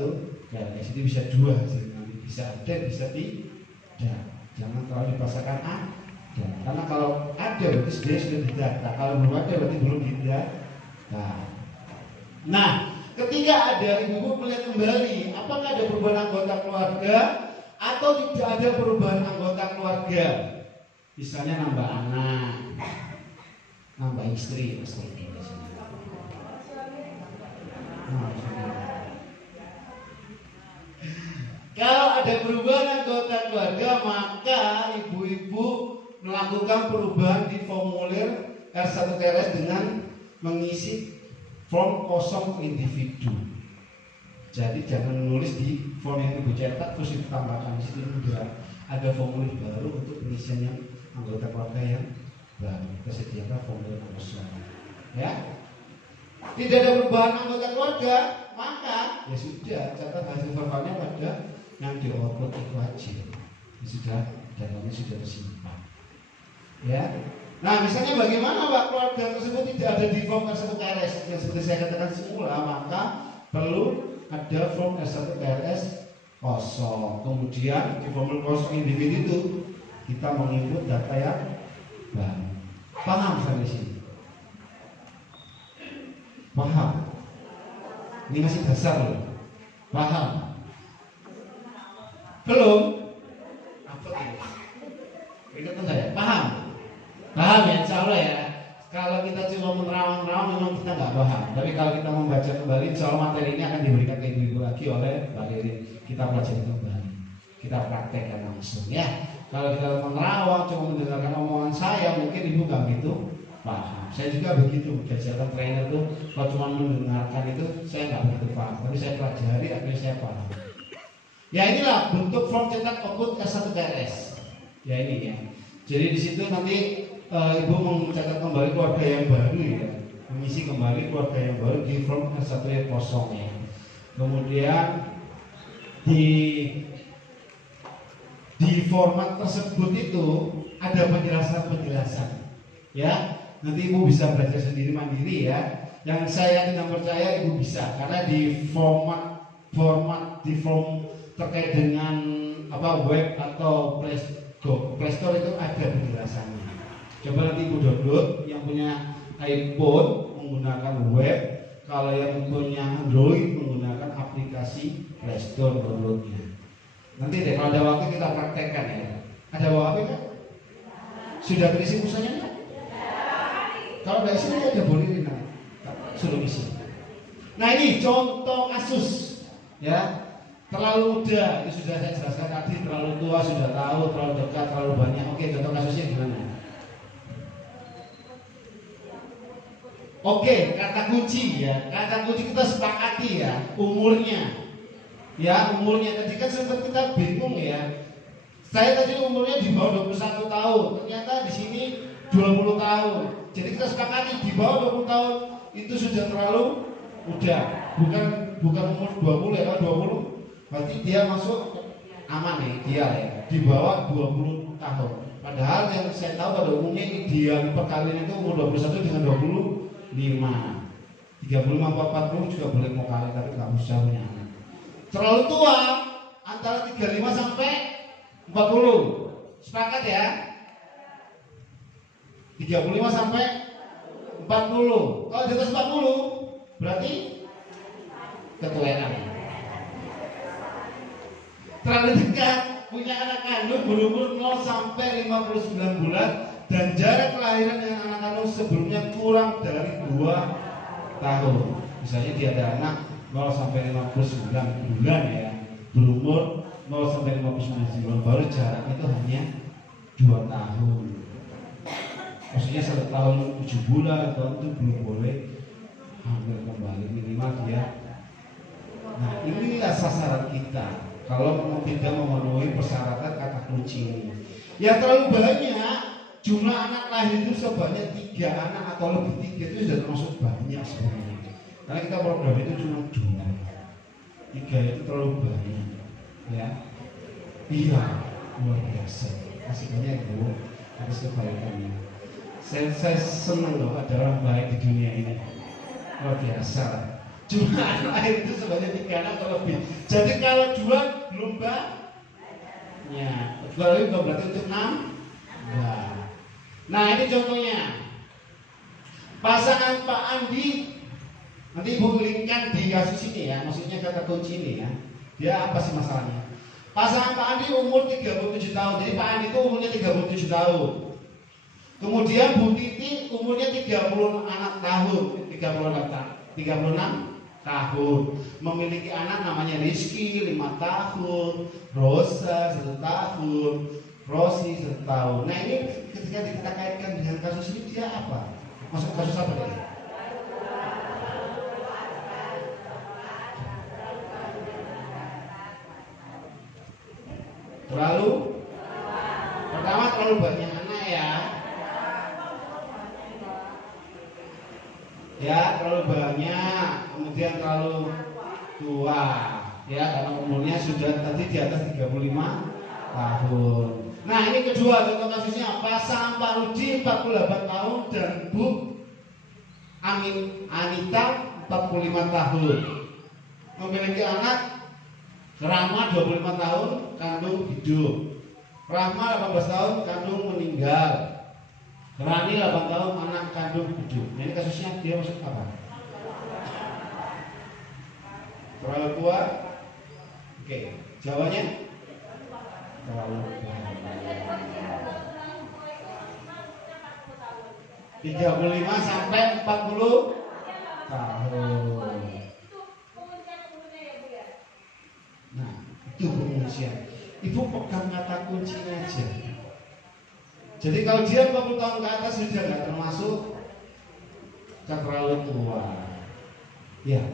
KRS. Itu bisa 2 hasil nanti, bisa ada, bisa tidak. Jangan terlalu dipaksakan ada. Karena kalau ada berarti sebenarnya sudah didata. Kalau belum ada berarti belum didata. Nah, ketika ada ibu melihat kembali, apakah ada perubahan anggota keluarga atau tidak ada perubahan anggota keluarga? Misalnya nambah anak, nambah istri, kalau ada perubahan anggota keluarga, maka ibu-ibu melakukan perubahan di formulir R1 KRS dengan mengisi form kosong individu. Jadi jangan menulis di form yang ibu cetak terus ditambahkan di situ, sudah ada formulir baru untuk pengisian yang anggota keluarga yang baru. Tersediakan formulir kosong. Ya. Tidak ada perubahan anggota keluarga, maka ya sudah catat hasil verbalnya pada yang di output itu aja. Sudah datanya sudah tersimpan. Ya. Nah, misalnya bagaimana Pak keluarga tersebut tidak ada di form R1 KRS yang seperti saya katakan semula, maka perlu ada form R1 KRS kosong. Kemudian di formulir kosong individu itu kita menginput data yang baru. Paham sampai sini? Paham? Ini masih dasar loh. Paham? Belum? Apa ini? Ikutin saya. Paham? Paham ya, insya Allah ya. Kalau kita cuma menerawang-nerawang memang kita nggak paham. Tapi kalau kita membaca kembali, insya Allah materi ini akan diberikan ke ibu-ibu lagi oleh Mbak Lirin. Kita pelajari kembali, kita praktekkan langsung ya. Kalau kita menerawang cuma mendengarkan omongan saya, mungkin ibu nggak gitu paham. Saya juga begitu, berdasarkan trainer tuh kalau cuma mendengarkan itu saya nggak begitu paham. Tapi saya pelajari, akhirnya saya paham. Ya inilah bentuk form cetak output K1 KRS. Ya ini ya. Jadi di situ nanti ibu mencatat kembali keluarga yang baru ya, mengisi kembali keluarga yang baru di form K1 yang kosong ya. Kemudian di format tersebut itu ada penjelasan-penjelasan ya. Nanti ibu bisa belajar sendiri mandiri ya. Yang saya tidak percaya ibu bisa, karena di form terkait dengan web atau Play Store itu ada penjelasannya. Coba nanti ibu download, yang punya iPhone menggunakan web, kalau yang punya Android menggunakan aplikasi Play Store downloadnya. Nanti deh kalau ada waktu kita praktekkan ya. Ada waktu kan? Sudah terisi pulsanya kan? Kalau dari sini ada boleh suruh isi. Nah ini contoh kasus ya. Terlalu muda, itu sudah saya jelaskan tadi. Terlalu tua sudah tahu, terlalu dekat, terlalu banyak. Oke, contoh kasusnya gimana? Oke, kata kunci ya. Kata kunci kita sepakati ya. Umurnya. Ya, umurnya. Tadi kan sempat kita bingung ya. Saya tadi umurnya di bawah 21 tahun. Ternyata di sini 20 tahun. Jadi kita sepakati di bawah 20 tahun itu sudah terlalu muda. Bukan umur 20 ya, 20. Berarti dia masuk aman nih, dia ya. Di bawah 20 tahun. Padahal yang saya tahu pada umumnya ideal perkawinan itu umur 21 dengan 25. 35 40 juga boleh mau kawin, tapi nggak usah punya anak. Terlalu tua antara 35 sampai 40. Sepakat ya? 35 sampai 40. Kalau di atas 40 berarti ketuaan. Terlalu dekat, punya anak kandung berumur 0 sampai 59 bulan dan jarak kelahiran dengan anak kandung sebelumnya kurang dari 2 tahun. Misalnya dia ada anak 0 sampai 59 bulan ya, berumur 0 sampai 59 bulan, baru jarak itu hanya 2 tahun. Maksudnya 1 tahun 7 bulan atau itu belum boleh hamil kembali, minimal dia. Nah inilah sasaran kita kalau tidak memenuhi persyaratan kata kunci ini. Ya terlalu banyak jumlah anak lahir itu sebanyak 3 anak atau lebih 3 itu sudah termasuk banyak sebenarnya. Karena kita program itu cuma 2, 3 itu terlalu banyak ya. Iya luar biasa. Kasih banyak Bu atas kebaikannya. Saya senang loh ada orang baik di dunia ini. Luar biasa. Jumlah anak lahir itu sebanyak 3 anak atau lebih. Jadi kalau 2 belum banyak. 2 lebih berarti untuk 6. Nah ini contohnya. Pasangan Pak Andi. Nanti ibu linkkan di kasus ini ya. Maksudnya kata kunci ini ya. Dia apa sih masalahnya? Pasangan Pak Andi umur 37 tahun. Jadi Pak Andi itu umurnya 37 tahun. Kemudian Bu Titi umurnya 36 tahun. 36 tahun. Memiliki anak namanya Rizky 5 tahun, Rosa 1 tahun, Rosi 1 tahun. Nah ini ketika kita kaitkan dengan kasus ini dia apa? Masuk kasus apa dia? Pertama terlalu banyak anak ya. Ya terlalu banyak, kemudian terlalu tua ya, karena umurnya sudah tadi di atas 35 tahun. Nah ini kedua contoh kasusnya, pasangan Pak Rudi 48 tahun dan Bu Anita 45 tahun, memiliki anak Rahma 25 tahun kandung hidup, Rahma 18 tahun kandung meninggal, Rani 8 tahun anak kandung hidup. Nah, ini kasusnya dia masuk apa? Terlalu tua? Oke, jawabannya? Terlalu tua. 35 sampai 40 tahun. Nah, itu pengungsian. Ibu pegang kata kuncinya aja. Jadi kalau dia 40 tahun ke atas sudah nggak termasuk terlalu tua. Ya,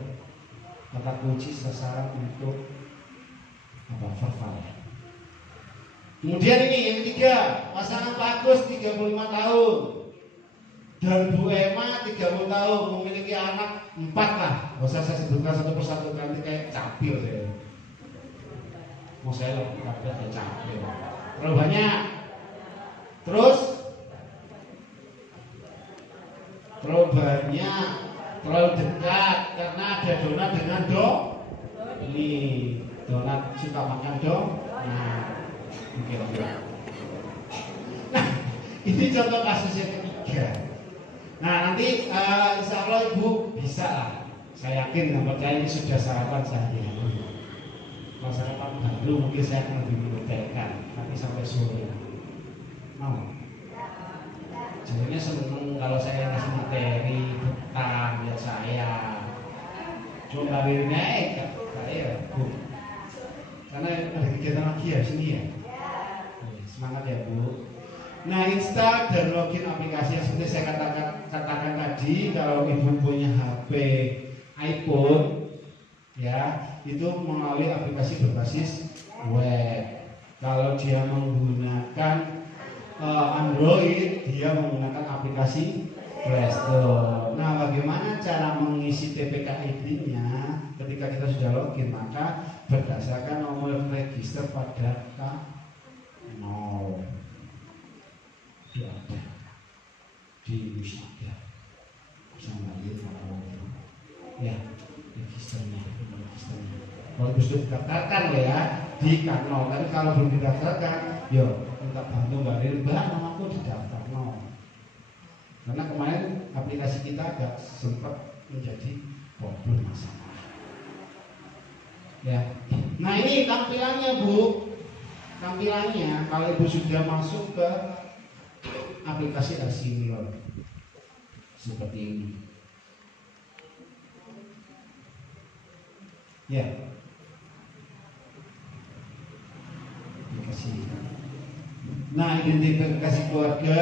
kata kunci sasaran untuk apa? Verval. Kemudian ini yang ketiga, pasangan Pak Agus 35 tahun dan Bu Emma 30 tahun, memiliki anak 4 lah. Gak usah saya sebutkan satu persatu, nanti kayak capil saya. Mau saya lengkap kayak capil. Terlalu banyak. Terus terlalu banyak, terlalu dekat, karena ada donat dengan ini donat suka makan nah ini contoh kasus yang ketiga. Nah nanti insya Allah ibu bisa lah, saya yakin dan percaya ini sudah sarapan saya. Kalau sarapan baru mungkin saya akan lebih mengutelkan nanti sampai sore. Mau? Sebenarnya seneng kalau saya ngasih materi tentang ya saya. Cuma dari naik saya Bu. Karena ada kegiatan lagi ya sini ya. Semangat ya Bu. Nah, install dan login aplikasi yang seperti saya katakan tadi, kalau ibu punya HP iPhone ya, itu melalui aplikasi berbasis web. Kalau dia menggunakan Android, dia menggunakan aplikasi Play Store. Nah, bagaimana cara mengisi TPK-ID-nya ketika kita sudah login? Maka berdasarkan nomor register pada K0 ada di Musada sama ya registernya. Kalau sudah didaftarkan ya di K0, tapi kalau belum didaftarkan, yo minta bantu Mbak Rin, Mbak namaku didaftar karena kemarin aplikasi kita agak sempat menjadi problem masalah. Ya. Nah ini tampilannya Bu, tampilannya kalau ibu sudah masuk ke aplikasi Asimilon seperti ini. Ya. Aplikasi. Nah identifikasi keluarga,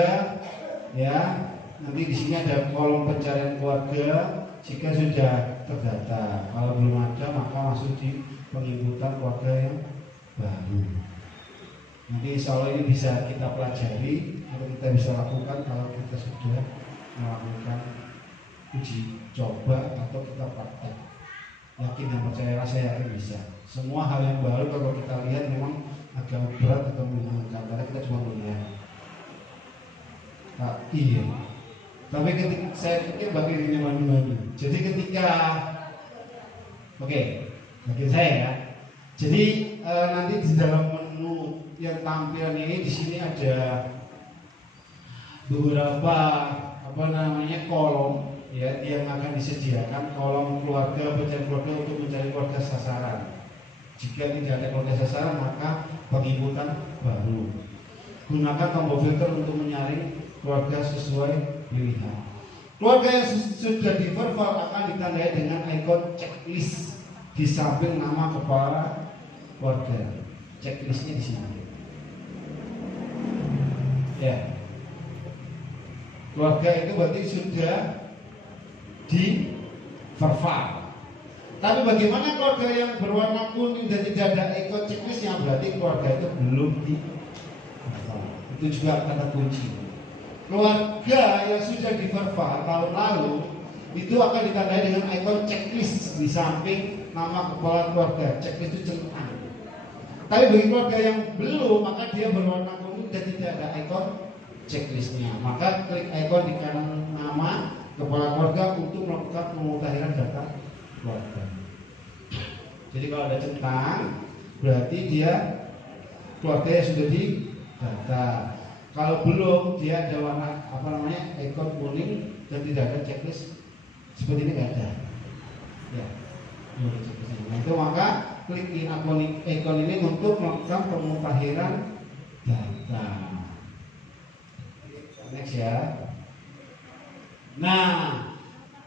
ya. Nanti di sini ada kolom pencarian keluarga jika sudah terdata. Kalau belum ada maka masuk di penginputan keluarga yang baru. Nanti insya Allah ini bisa kita pelajari atau kita bisa lakukan kalau kita sudah melakukan uji coba atau kita praktek. Yakin dan percayalah, saya yakin bisa. Semua hal yang baru kalau kita lihat memang agak berat atau membingungkan karena kita cuma melihat. Iya. Tapi ketika saya pikir bagi diri manusia. Jadi ketika bagi saya ya. Jadi nanti di dalam menu yang tampilan ini di sini ada beberapa kolom ya yang akan disediakan, kolom keluarga, pencarian keluarga untuk mencari keluarga sasaran. Jika tidak ada keluarga sasaran maka penginputan baru. Gunakan tombol filter untuk menyaring keluarga sesuai pilihan. Keluarga yang sudah di verval akan ditandai dengan ikon checklist di samping nama kepala keluarga. Checklistnya di sini. Ya. Keluarga itu berarti sudah di verval. Tapi bagaimana keluarga yang berwarna kuning dan tidak ada ikon checklistnya? Berarti keluarga itu belum di verval. Itu juga kata kunci. Keluarga yang sudah di verval tahun lalu itu akan ditandai dengan ikon checklist di samping nama kepala keluarga. Checklist itu centang. Tapi bagi keluarga yang belum, maka dia berwarna kuning dan tidak ada ikon checklistnya. Maka klik ikon di kanan nama kepala keluarga untuk melakukan pemutahiran data keluarga. Jadi kalau ada centang, berarti dia keluarga yang sudah di data. Kalau belum, dia ada warna ikon kuning dan tidak ada checklist seperti ini, nggak ada. Ya. Itu maka klik ikon ini untuk melakukan pemutahiran data. Next ya. Nah,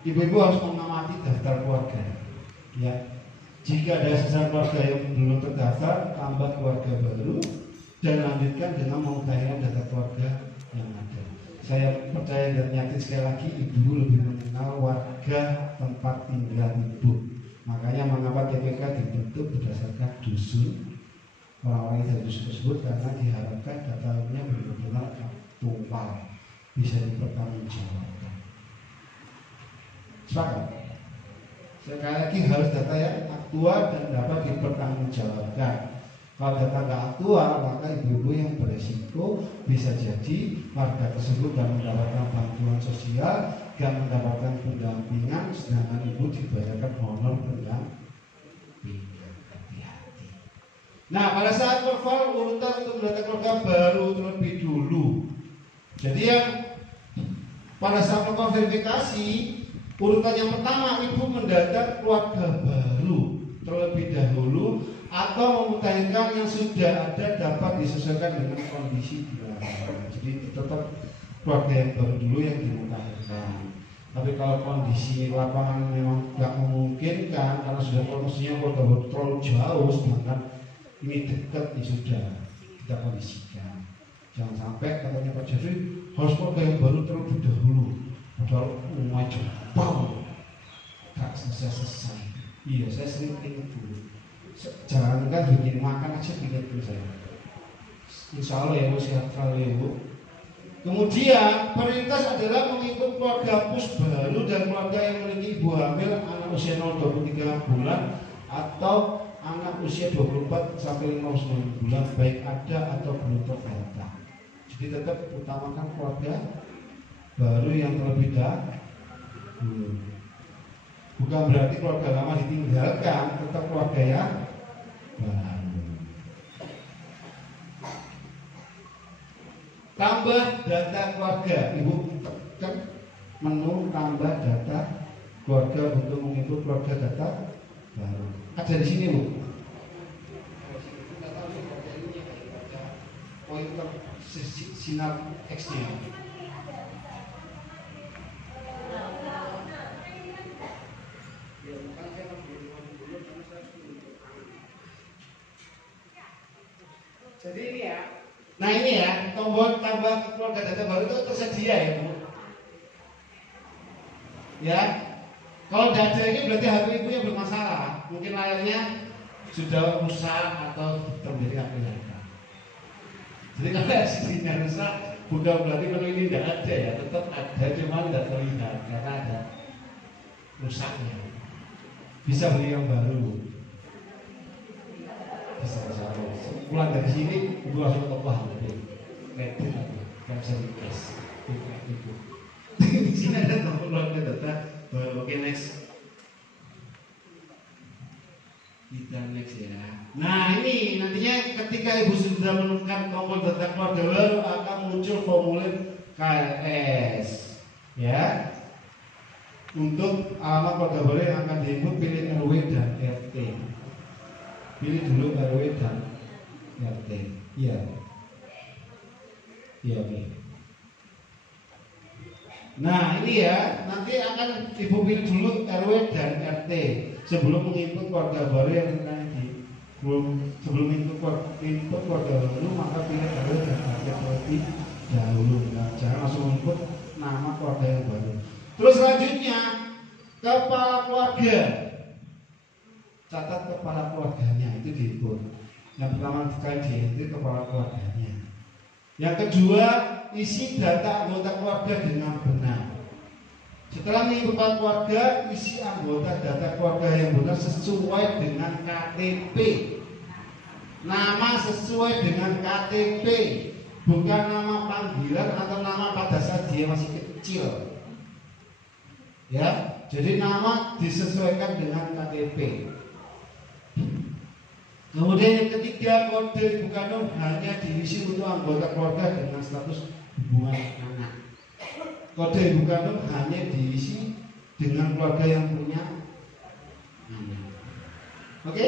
ibu-ibu harus mengamati daftar keluarga. Ya, jika ada sisa keluarga yang belum terdaftar, tambah keluarga baru dan lanjutkan dengan pemutahiran data keluarga yang ada. Saya percaya dan yakin sekali lagi ibu lebih mengenal warga tempat tinggal ibu. Makanya mengapa TPK dibentuk berdasarkan dusun, orang-orang dari dusun tersebut, karena diharapkan datanya benar-benar aktual, bisa dipertanggungjawabkan. Sepakat? Sekali lagi harus data yang aktual dan dapat dipertanggungjawabkan. Kalau data nggak aktual, maka ibu-ibu yang beresiko bisa jadi warga tersebut dan mendapatkan bantuan sosial, gak mendapatkan pendampingan, sedangkan ibu dibayarkan honor pendampingan. Hati-hati. Nah, pada saat profil urutan untuk data keluarga baru terlebih dulu. Jadi yang pada saat melakukan verifikasi, urutan yang pertama ibu mendata keluarga baru terlebih dahulu, atau memutahirkan yang sudah ada dapat disesuaikan dengan kondisi di lapangan. Jadi tetap keluarga yang baru dulu yang dimutahirkan. Tapi kalau kondisi lapangan memang tidak memungkinkan karena sudah promosinya keluarga baru terlalu jauh, sedangkan ini dekat ya sudah kita kondisikan. Jangan sampai katanya Pak Jeffrey harus keluarga yang baru terlebih dahulu. Padahal umumnya jauh, tak selesai. Iya, saya sering ingat dulu. Jangan kan bikin makan aja bikin dulu saya. Insya Allah ya Bu, sehat selalu ya Bu. Kemudian prioritas adalah mengikut keluarga pus baru dan keluarga yang memiliki ibu hamil anak usia 0-23 bulan atau anak usia 24 sampai 59 bulan, baik ada atau belum terdata. Jadi tetap utamakan keluarga baru yang terlebih dahulu. Bukan berarti keluarga lama ditinggalkan, tetap keluarga yang baru. Tambah data keluarga, ibu tekan menu tambah data keluarga untuk mengikut keluarga data baru. Ada di sini Bu. Pointer sinar X-nya. Jadi ini ya. Nah ini ya, tombol tambah keluarga data baru itu tersedia ya Bu. Ya. Kalau tidak ada ini berarti HP ibu yang bermasalah. Mungkin layarnya sudah rusak atau terjadi apa-apa. Jadi kalau SD-nya rusak, bukan berarti menu ini tidak ada ya, tetap ada, cuma tidak terlihat karena ada rusaknya. Bisa beli yang baru. Bisa. Pulang dari sini, ibu langsung topah kredit nggak bisa dikes. Di sini ada tombol keluarga data. Oke, next. Kita next ya. Nah ini nantinya ketika ibu sudah menemukan tombol data keluarga baru akan muncul formulir KRS, ya. Untuk alamat keluarga baru yang akan diinput, pilih RW dan RT. Pilih dulu RW dan RT. Iya. Iya nih. Nah ini ya, nanti akan ibu pilih dulu RW dan RT sebelum menginput keluarga baru yang tadi. Sebelum input keluarga baru maka pilih RW dan RT terlebih dahulu. Nah, jangan langsung input nama keluarga yang baru. Terus selanjutnya kepala keluarga. Catat kepala keluarganya itu diinput. Yang pertama sekali diinput kepala keluarganya. Yang kedua, isi data anggota keluarga dengan benar. Setelah menginput keluarga, isi anggota data keluarga yang benar sesuai dengan KTP. Nama sesuai dengan KTP, bukan nama panggilan atau nama pada saat dia masih kecil. Ya, jadi nama disesuaikan dengan KTP. Kemudian yang ketiga, kode ibu kandung hanya diisi untuk anggota keluarga dengan status hubungan anak. Kode ibu kandung hanya diisi dengan keluarga yang punya anak. Oke?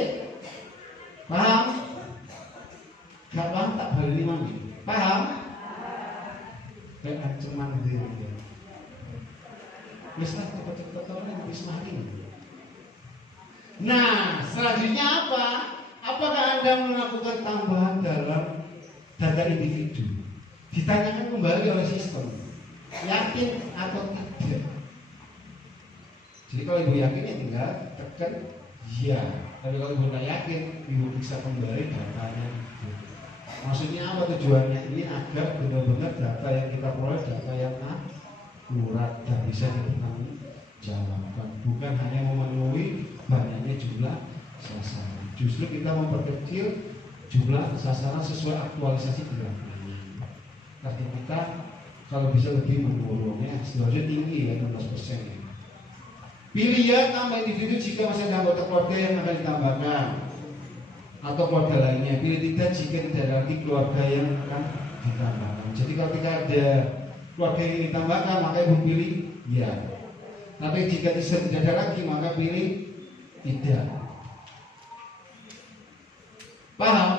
Paham? Gak paham tak balik mami. Paham? Kayak cuman dia. Bisa cepet-cepet orang bisa mati. Nah, selanjutnya apa? Apakah Anda melakukan tambahan dalam data individu? Ditanyakan kembali oleh sistem. Yakin atau tidak? Jadi kalau ibu yakin ya tinggal tekan ya. Tapi kalau ibu tidak yakin, ibu bisa kembali datanya. Maksudnya apa tujuannya? Ini agar benar-benar data yang kita peroleh data yang akurat dan bisa dipertanggungjawabkan. Bukan hanya memenuhi banyaknya jumlah sasaran. Justru kita memperkecil jumlah sasaran sesuai aktualisasi di lapangan. Target kita kalau bisa lebih mendorongnya, sebenarnya tinggi ya 16%. Pilih ya tambah individu jika masih ada anggota keluarga yang akan ditambahkan atau keluarga lainnya. Pilih tidak jika tidak ada lagi keluarga yang akan ditambahkan. Jadi kalau tidak ada keluarga yang ditambahkan maka ibu pilih ya. Tapi jika tidak ada lagi maka pilih tidak. Paham?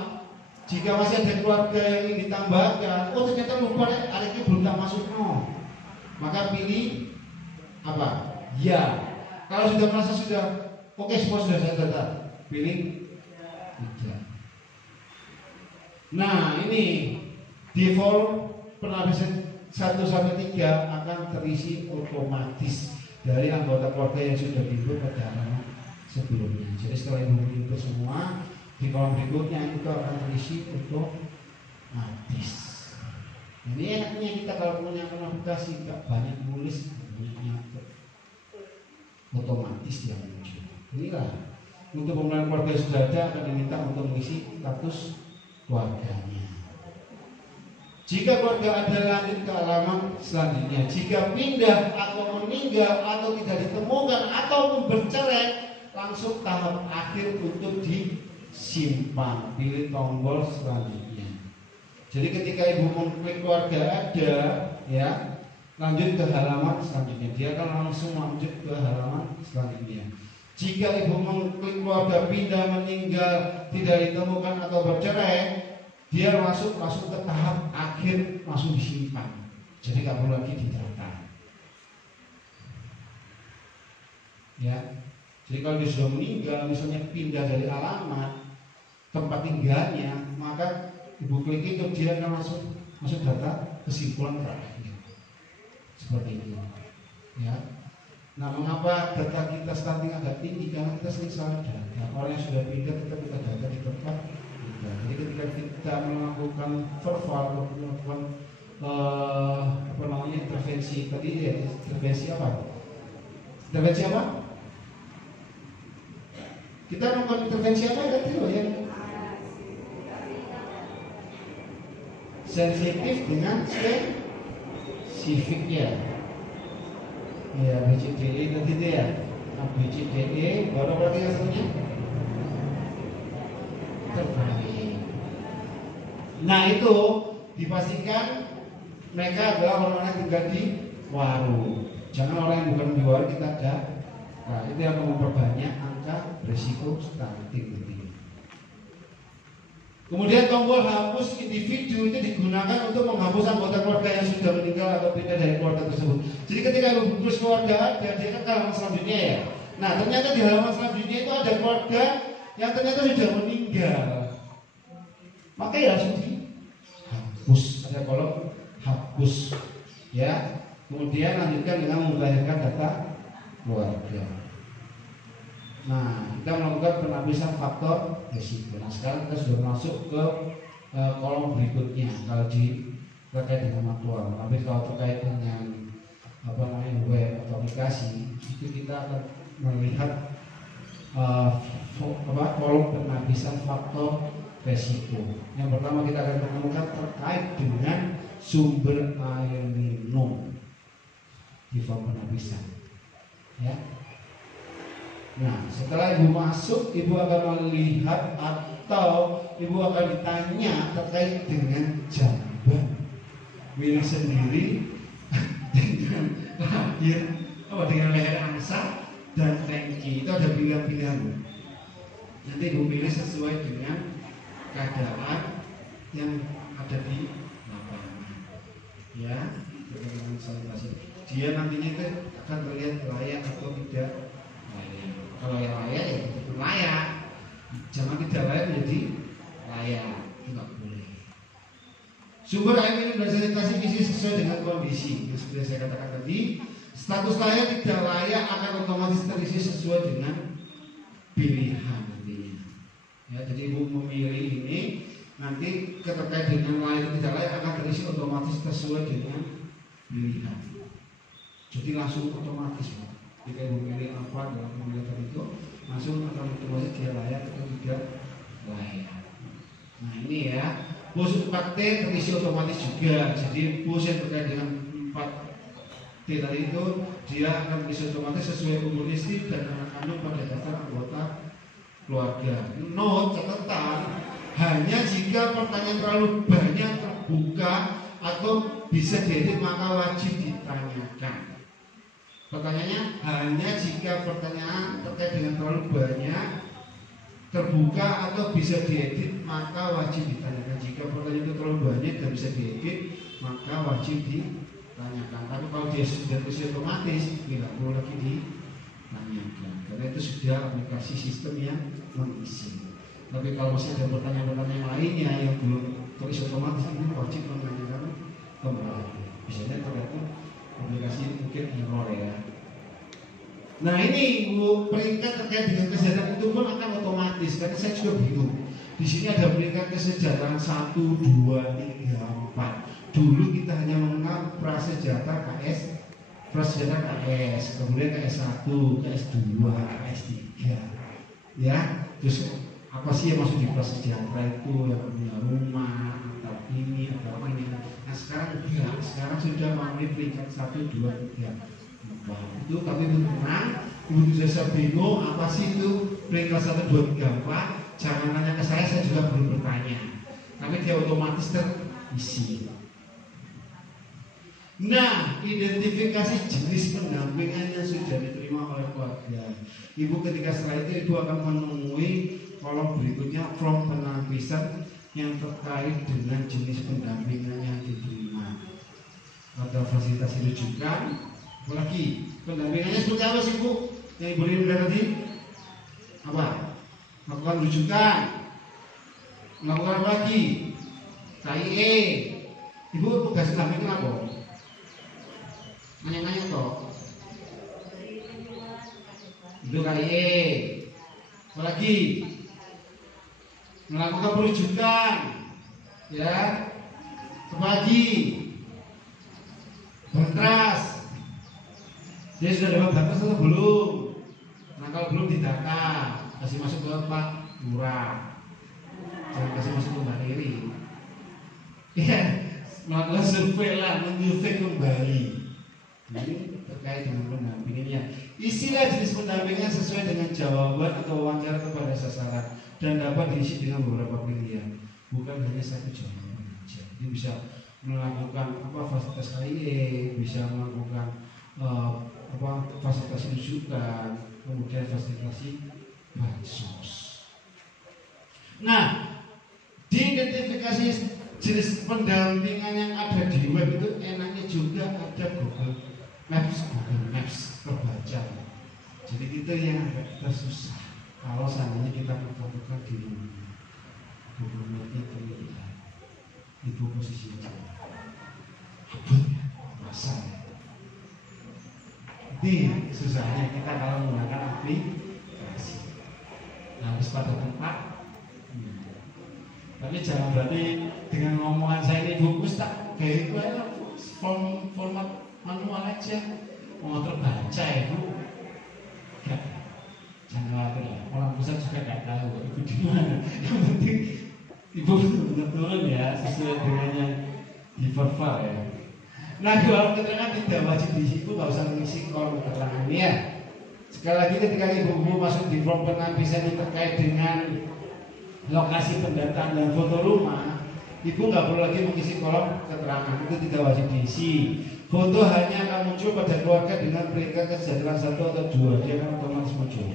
Jika masih ada keluarga yang ingin ditambahkan, oh ternyata lupa adiknya belum tak masuk, maka pilih apa? Ya. Kalau sudah merasa sudah oke, semua sudah saya data, pilih tidak. Nah ini default penapisan 1-3 akan terisi otomatis dari anggota keluarga yang sudah diinput pada halaman sebelumnya. Jadi setelah ibu input semua, di kolom berikutnya itu akan terisi otomatis. Ini enaknya kita kalau punya aplikasi tidak banyak nulis, banyak nyatet, otomatis dia muncul. Inilah untuk pemilihan keluarga sudah ada akan diminta untuk mengisi status keluarganya. Jika keluarga ada lanjut ke halaman selanjutnya. Jika pindah atau meninggal atau tidak ditemukan atau bercerai, langsung tahap akhir untuk disimpan. Pilih tombol selanjutnya. Jadi ketika ibu mengklik keluarga ada, ya, lanjut ke halaman selanjutnya. Dia akan langsung lanjut ke halaman selanjutnya. Jika ibu mengklik keluarga pindah, meninggal, tidak ditemukan atau bercerai, dia langsung ke tahap akhir, langsung disimpan. Jadi nggak perlu lagi didata. Ya, jadi kalau dia sudah meninggal, misalnya pindah dari alamat tempat tinggalnya, maka ibu klik itu dia akan langsung masuk data kesimpulan terakhir. Seperti itu. Ya. Nah, mengapa data kita stunting agak tinggi? Karena kita sering salah data. Orang yang sudah pindah kita data di tempat. Jadi ketika kita melakukan verbal atau melakukan intervensi tadi ya, intervensi apa? Intervensi apa? Kita melakukan intervensi apa tadi loh yang sensitif dengan spesifik ya. Ya BCDE tadi itu ya. Nah, BCDE baru berarti hasilnya terbaik. Nah itu dipastikan mereka adalah orang-orang yang tinggal di warung. Jangan orang yang bukan di warung kita ada. Nah itu yang memperbanyak angka berisiko stunting. Kemudian tombol hapus individu itu digunakan untuk menghapus anggota keluarga yang sudah meninggal atau pindah dari keluarga tersebut. Jadi ketika hapus keluarga ada, dia kan ke halaman selanjutnya ya. Nah ternyata di halaman selanjutnya itu ada keluarga yang ternyata sudah meninggal. Maka ya langsung dihapus. Ada kolom hapus. Ya. Kemudian lanjutkan dengan memutahirkan data keluarga. Nah, kita melakukan penapisan faktor risiko. Nah, sekarang kita sudah masuk ke kolom berikutnya. Kalau terkait dengan aktual, tapi kalau terkait dengan web atau aplikasi, itu kita akan melihat kolom penapisan faktor risiko. Yang pertama kita akan menemukan terkait dengan sumber air minum di form penapisan. Ya. Nah, setelah ibu masuk, ibu akan melihat atau ibu akan ditanya terkait dengan jamban milik sendiri dengan lahir, dengan leher angsa dan tangki. Itu ada pilihan-pilihan. Nanti ibu pilih sesuai dengan keadaan yang ada di lapangan. Ya, dengan sanitasi. Dia nantinya itu akan terlihat layak atau tidak layak. Kalau yang layak ya itu layak. Jangan tidak layak menjadi layak, tidak boleh. Sumber air minum dan sanitasi isi sesuai dengan kondisi. Yang seperti saya katakan tadi, status layak tidak layak akan otomatis terisi sesuai dengan pilihan nantinya. Ya, jadi ibu memilih ini nanti terkait dengan layak tidak layak akan terisi otomatis sesuai dengan pilihan. Jadi langsung otomatis, Pak. Jika ibu memilih apa dalam pemilihan itu langsung akan otomatis dia layak atau tidak layak. Nah ini ya, bus 4T terisi otomatis juga. Jadi bus yang terkait dengan 4T tadi itu dia akan terisi otomatis sesuai umur istri dan anak kandung pada daftar anggota keluarga. Note catatan, hanya jika pertanyaan terlalu banyak terbuka atau bisa diedit maka wajib ditanyakan. Pertanyaannya hanya jika pertanyaan terkait dengan terlalu banyak terbuka atau bisa diedit maka wajib ditanyakan. Jika pertanyaan itu terlalu banyak dan bisa diedit maka wajib ditanyakan. Tapi kalau dia sudah terisi otomatis tidak perlu lagi ditanyakan karena itu sudah aplikasi sistem yang mengisi. Tapi kalau masih ada pertanyaan-pertanyaan lainnya yang belum terisi otomatis ini wajib menanyakan kembali. Biasanya ternyata aplikasi mungkin error ya. Nah ini Bu, peringkat terkait dengan kesejahteraan itu pun akan otomatis. Karena saya juga bingung. Di sini ada peringkat kesejahteraan 1, 2, 3, 4. Dulu kita hanya mengenal prasejahtera KS, prasejahtera KS, kemudian KS1, KS2, KS3. Ya, terus apa sih yang masuk di prasejahtera itu yang punya rumah atau ini atau ini. Nah sekarang enggak, sekarang sudah melalui peringkat 1, 2, 3. Itu kami tenang, ibu saya bingung apa sih itu peringkat 1, 2, 3, 4. Jangan nanya ke saya juga belum bertanya. Tapi dia otomatis terisi. Nah, identifikasi jenis pendampingan yang sudah diterima oleh keluarga. Ibu ketika setelah itu ibu akan menemui kolom berikutnya form penapisan yang terkait dengan jenis pendampingan yang diterima. Ada fasilitas rujukan. Apalagi pendampingannya seperti apa sih Bu? Yang Ibu Rinda tadi apa? Melakukan rujukan, melakukan apa lagi? KIE. Ibu tugas pendampingan apa? Nanya-nanya toh. Itu KIE. Apalagi? Melakukan perujukan, ya. Apalagi? Kontras. Dia sudah dapat batas atau belum? Nah kalau belum didata, kasih masuk ke Pak Lurah. Jangan kasih masuk ke Mbak Riri. Ya, melakukan survei lah, menyurvei kembali. Ini terkait dengan pendampingannya. Isilah jenis pendampingan sesuai dengan jawaban atau wawancara kepada sasaran dan dapat diisi dengan beberapa pilihan, bukan hanya satu jawaban saja. Jadi bisa melakukan apa fasilitas KIE, bisa melakukan fasilitasi rujukan, kemudian fasilitasi bansos. Nah, diidentifikasi jenis pendampingan yang ada di web itu enaknya juga ada Google Maps terbaca. Jadi itu yang agak susah kalau seandainya kita melakukan di Google Maps-nya terlihat ibu posisinya masalah. Ini susahnya kita kalau menggunakan aplikasi. Nah, harus pada tempat. Tapi jangan berarti dengan ngomongan saya ini bungkus tak kayak itu aja format manual aja. Mau terbaca ya Bu. Enggak. Jangan khawatir lah. Orang pusat juga enggak tahu itu di mana. Yang penting ibu betul-betul ya sesuai dengan yang di verbal ya. Nah, kalau keterangan tidak wajib diisi, ibu nggak usah mengisi kolom keterangan ya. Sekali lagi ketika ibu masuk di form penapisan yang terkait dengan lokasi pendataan dan foto rumah, ibu nggak perlu lagi mengisi kolom keterangan, itu tidak wajib diisi. Foto hanya akan muncul pada keluarga dengan peringkat kesejahteraan 1 atau 2, dia akan otomatis muncul.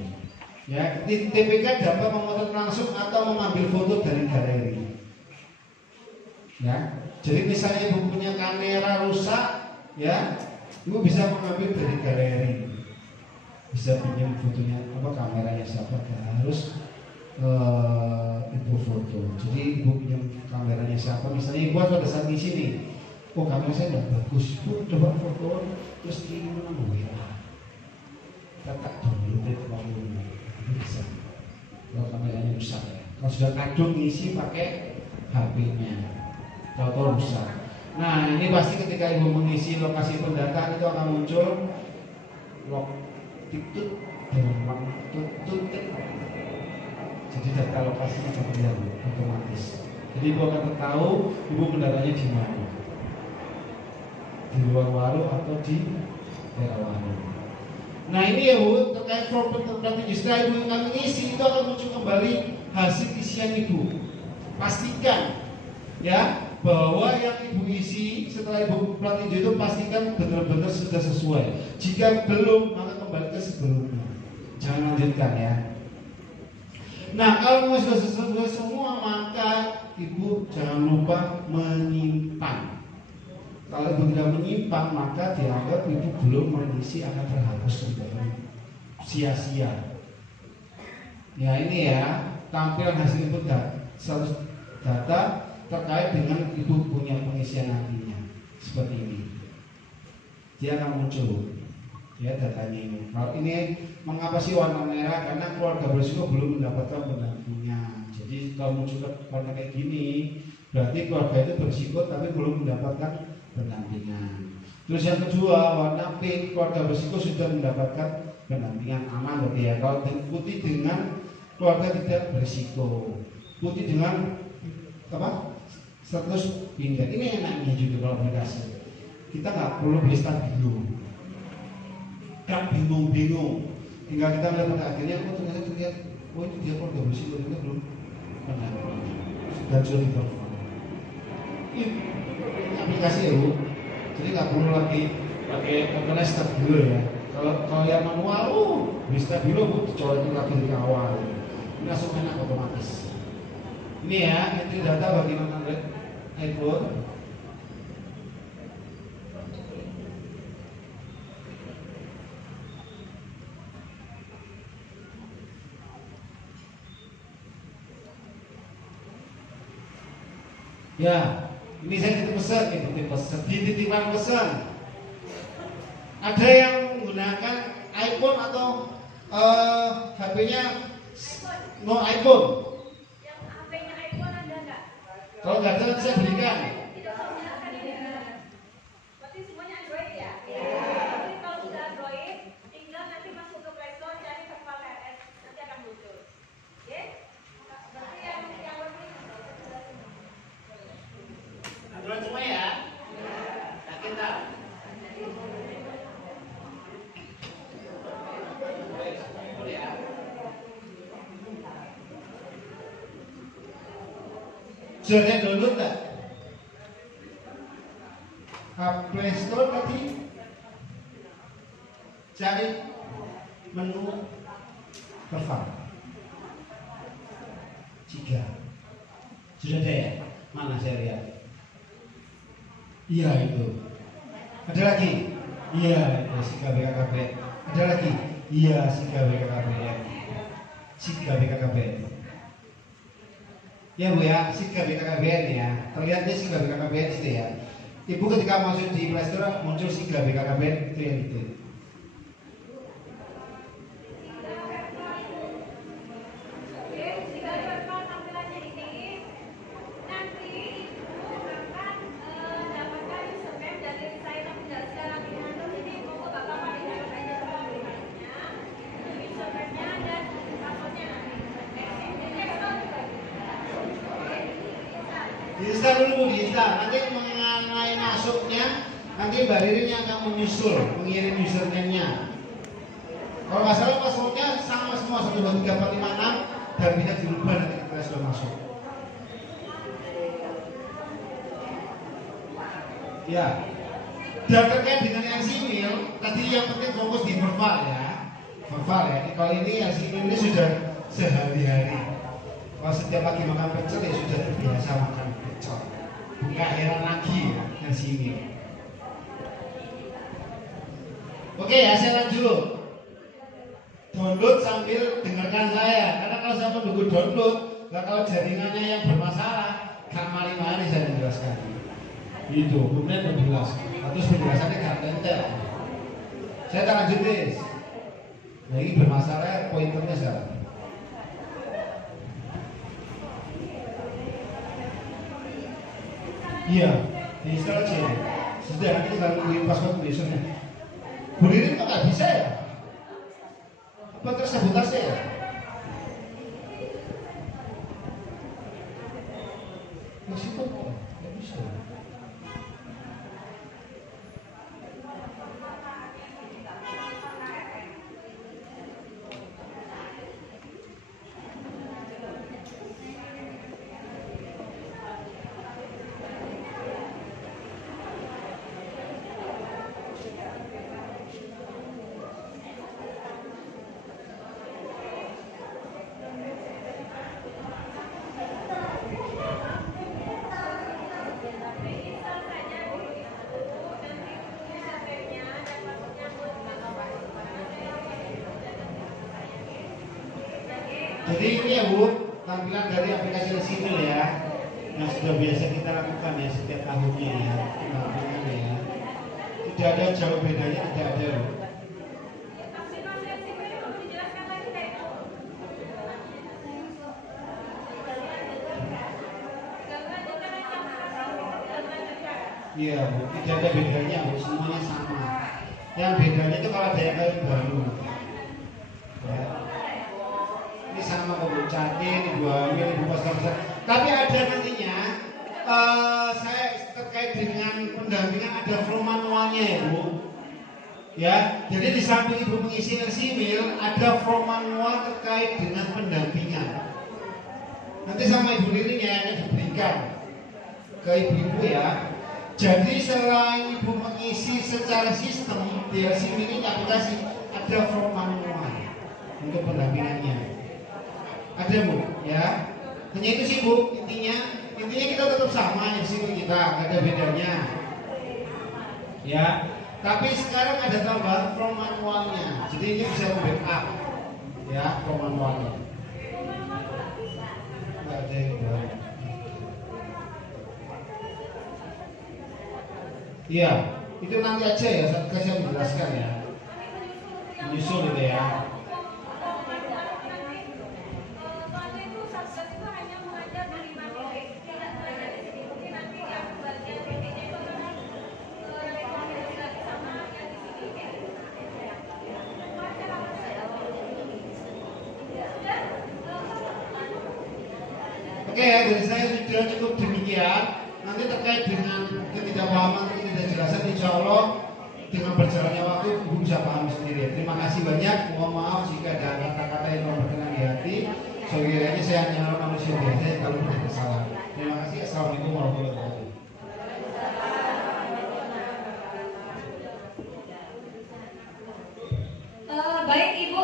Ya, TPK dapat memotret langsung atau mengambil foto dari galeri. Ya, jadi misalnya ibu punya kamera rusak, ya, ibu bisa mengambil dari galeri. Bisa pinjam fotonya apa kameranya siapa, harus ibu foto. Jadi ibu pinjam kameranya siapa, misalnya ibu pada saat di sini, oh kamera saya tidak bagus, ibu coba foto terus kirim nama WA. Tetap dulu bisa. Kalau kameranya rusak ya. Kalau sudah kadung ngisi pakai HP-nya, tahu rusak. Nah ini pasti ketika ibu mengisi lokasi pendataan itu akan muncul log tutut demam tutut. Jadi data lokasinya berhilang otomatis. Jadi ibu akan tahu ibu kendaraannya di mana, di luar Waru atau di daerah Waru. Nah ini ya Bu, terkait form register ibu akan mengisi, itu akan muncul kembali hasil isian ibu. Pastikan ya bahwa yang ibu isi setelah ibu plat hijau itu pastikan benar-benar sudah sesuai. Jika belum, maka kembali ke sebelumnya. Jangan lanjutkan ya. Nah kalau sudah sesuai semua, maka ibu jangan lupa menyimpan. Kalau ibu tidak menyimpan, maka dianggap ibu belum mengisi, akan terhapus kembali, sia-sia. Ya ini ya tampilan hasil input data terkait dengan ibu punya pengisian nantinya seperti ini. Dia akan muncul ya datanya ini. Kalau ini mengapa sih warna merah? Karena keluarga berisiko belum mendapatkan pendampingan. Jadi kalau muncul warna kayak gini, berarti keluarga itu berisiko tapi belum mendapatkan pendampingan. Terus yang kedua, warna pink, keluarga berisiko sudah mendapatkan pendampingan, aman berarti ya. Kalau putih dengan keluarga tidak berisiko, putih dengan apa? Status pindah. Ini enaknya juga kalau aplikasi. Kita nggak perlu beli stabilo, nggak bingung-bingung. Tinggal kita melihat pada akhirnya, oh ternyata terlihat, oh itu dia keluarga berisiko, ternyata belum pendampingan dan sudah diperlukan. Aplikasi ya Bu, jadi nggak perlu lagi pakai organize stabilo ya. Kalau yang manual, beli stabilo Bu, dicoret lagi dari awal. Ini langsung enak otomatis. Ini ya, entry data bagi non-Android iPhone. Ya, ini saya titipan pesan. Ada yang menggunakan iPhone atau HP-nya no iPhone. Yang HP-nya iPhone ada nggak? Kalau nggak ada nanti saya belikan. Tidak menggunakan ini. Berarti semuanya Android ya? Jadi kalau sudah Android, tinggal nanti masuk ke Play Store cari Verval RS, nanti akan muncul. Oke? Berarti yang lebih Android semua ya? Yakin tak? Sudah download tak? Play Store tadi cari menu Verval 3. Sudah ada ya? Mana saya lihat? Iya itu. Ada lagi? Iya itu Siga BKKB. Ada lagi? Iya Siga BKKB ya. Siga BKKB. Ya Bu ya, Siga BKKBN ya. Terlihatnya Siga BKKBN itu ya. Ibu ketika masuk di Play Store muncul Siga BKKBN itu yang itu. Diinstal dulu, diinstal. Nanti mengenai masuknya, nanti Mbak Ririn yang akan menyusul, mengirim username-nya. Kalau nggak salah passwordnya sama semua 1, 2, 3, 4, 5, 6 dan bisa dirubah nanti kita sudah masuk. Ya. Dan terkait dengan yang simil, tadi yang penting fokus di Verval ya. Fafal ya. Kalau ini ini sudah sehari-hari. Kalau setiap pagi makan pecel ya sudah terbiasa makan pecel. Bukan heran lagi yang sini. Oke ya, saya lanjut. Download sambil dengarkan saya. Karena kalau saya menunggu download, nah kalau jaringannya yang bermasalah, gak mari-mari saya menjelaskan. Itu, kemudian menjelaskan. Terus penjelasannya gak tentel. Saya tak lanjutin. Nah ini bermasalah pointernya sekarang. Iya, di install aja. Sudah nanti kita nungguin password besoknya. Belirin kok nggak bisa ya? Apa tersabotase ya? Masih kok nggak bisa. Jadi ini ya Bu, tampilan dari aplikasi Simil ya, yang sudah biasa kita lakukan ya setiap tahunnya ya, tampilannya ya. Tidak ada jauh bedanya, tidak ada Bu. Iya Bu, tidak ada bedanya Bu, semuanya sama. Yang bedanya itu kalau ada yang baru. Ya. Ini sama kok Bu, Catin, Ibu Hamil, Ibu Pasar. Tapi ada nantinya, saya terkait dengan pendampingan ada form manualnya ya Bu. Ya, jadi di samping Ibu mengisi Simil, ada form manual terkait dengan pendampingan. Nanti sama Ibu Lirin ya yang diberikan ke ibu-ibu ya. Jadi selain Ibu mengisi secara sistem di Simil ini aplikasi, ada form manual untuk pendampingannya. Ada Bu, ya. Hanya itu sih Bu, intinya kita tetap sama di sini kita, nggak ada bedanya. Ya, tapi sekarang ada tambahan form manualnya. Jadi ini bisa backup, ya, form manualnya. Nggak ada yang baru. Iya, itu nanti aja ya, saya menjelaskan ya. Menyusul gitu ya. Oke ya, dari saya sudah cukup demikian. Nanti terkait dengan ketidakpahaman, ketidakjelasan, insya Allah dengan berjalannya waktu Ibu bisa paham sendiri. Terima kasih banyak. Mohon maaf jika ada kata-kata yang kurang berkenan di hati. Sekiranya saya hanya manusia biasa yang kalau punya kesalahan. Terima kasih. Assalamualaikum warahmatullahi wabarakatuh. Baik Ibu,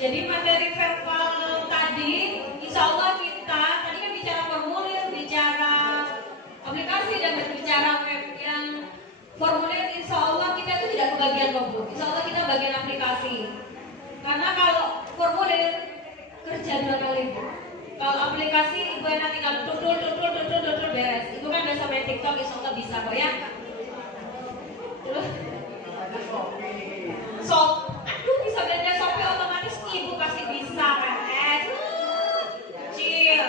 jadi materi verbal tadi, insya Allah kita tadi kan bicara formulir, bicara aplikasi dan berbicara web yang formulir, insya Allah kita itu tidak kebagian loh Bu. Insya Allah kita bagian aplikasi. Karena kalau formulir kerja 2 kali Bu. Kalau aplikasi Ibu enak tinggal tutul beres. Ibu kan biasa main TikTok, insya Allah bisa kok ya. Terus aduh bisa belanja Shopee otomatis Ibu pasti bisa kan? Kecil.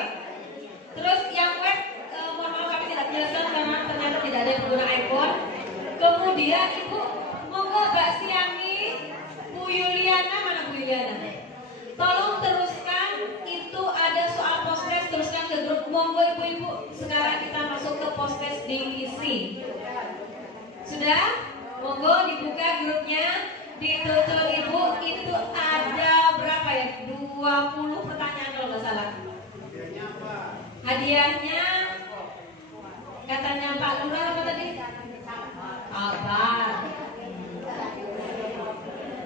Terus yang web, mohon maaf kami tidak jelaskan karena ternyata tidak ada yang pengguna iPhone. Kemudian Ibu, monggo Mbak Siani, Bu Yuliana, mana Bu Yuliana? Tolong teruskan, itu ada soal post-test, teruskan ke grup. Monggo Ibu-ibu, sekarang kita masuk ke post-test diisi. Sudah? Monggo dibuka grupnya, ditutul Ibu, itu ada berapa ya? 20 pertanyaan kalau nggak salah. Hadiahnya katanya Pak Lurah apa tadi? Apa?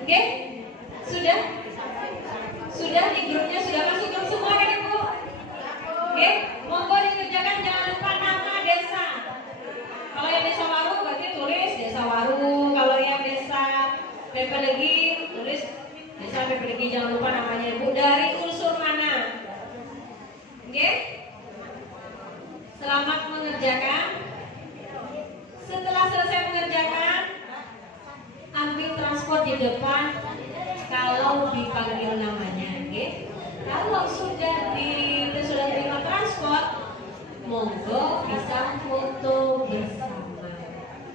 Oke? Sudah? Sudah di grupnya sudah masuk grup semua kan Ibu? Oke, monggo dikerjakan, jangan lupa nama desa. Kalau yang desa Waru berarti tulis desa Waru. Kalau yang desa Pepelegi tulis desa Pepelegi. Jangan lupa namanya Ibu. Dari unsur mana? Oke? Selamat mengerjakan. Setelah selesai mengerjakan, ambil transport di depan kalau dipanggil namanya, oke? Kalau sudah terima transport, monggo bisa foto bersama.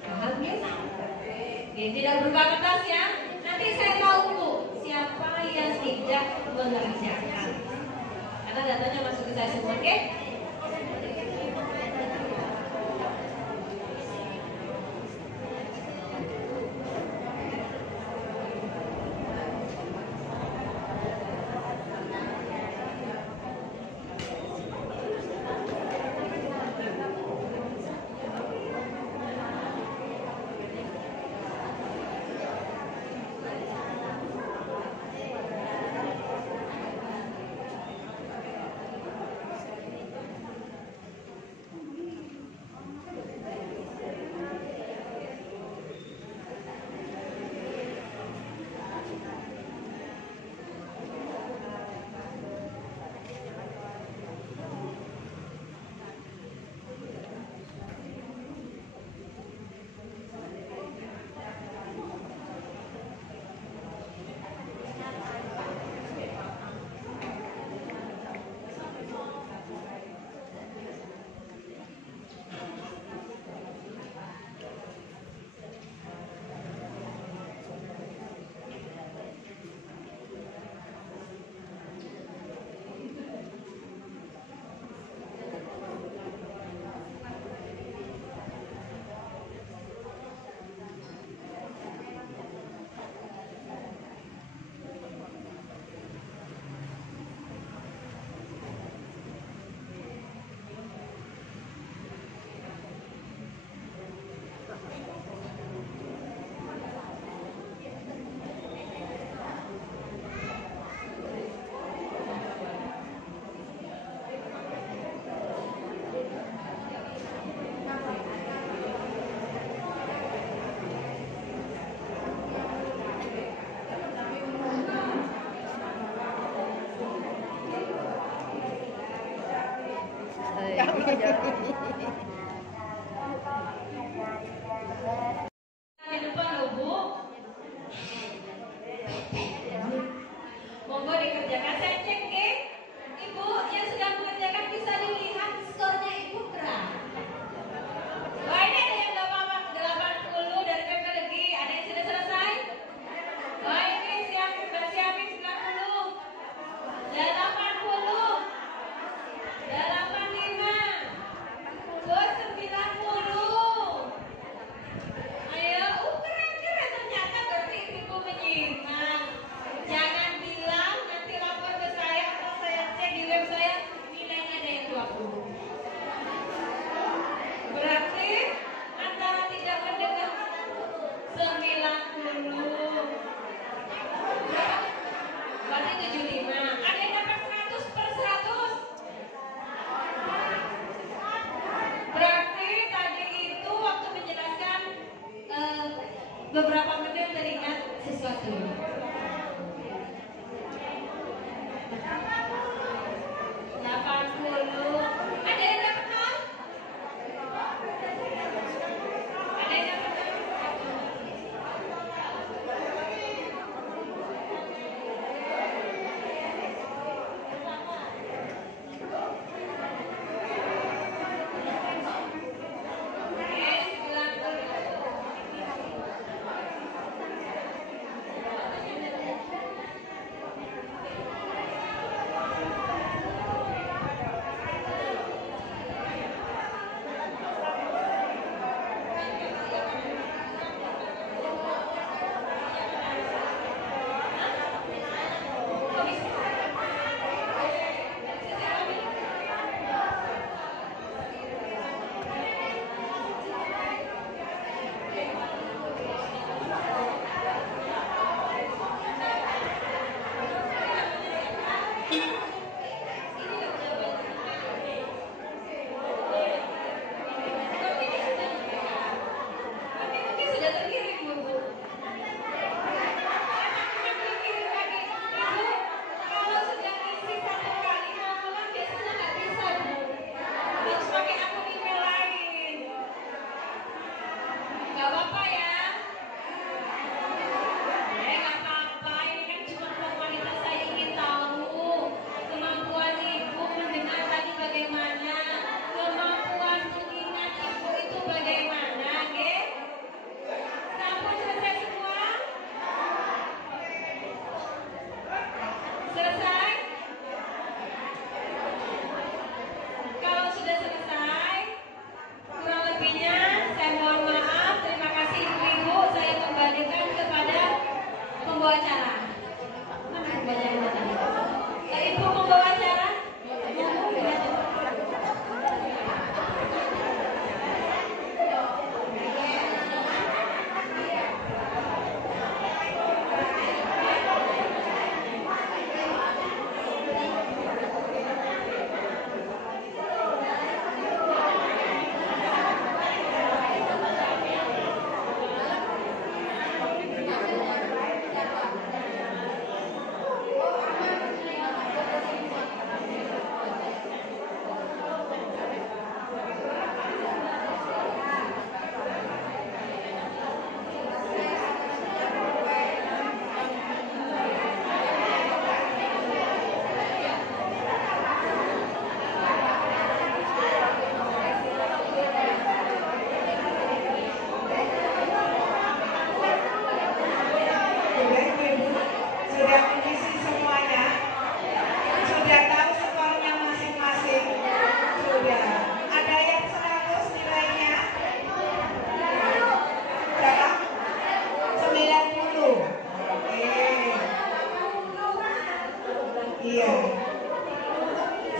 Paham ya? Oke, tidak berupa kertas ya. Nanti saya tahu Bu, siapa yang tidak mengerjakan. Karena datanya masuk ke saya semua, oke? Di depan loh Bu. Monggo dikerjakan, saya cek ke Ibu yang sedang mengerjakan, bisa dilihat skornya Ibu berapa? Wah, ini ada yang 80 dari PPLG, ada yang sudah selesai? Wah, ini sudah siapin 90, 80, 85, 86, 87, 88, 89, 90.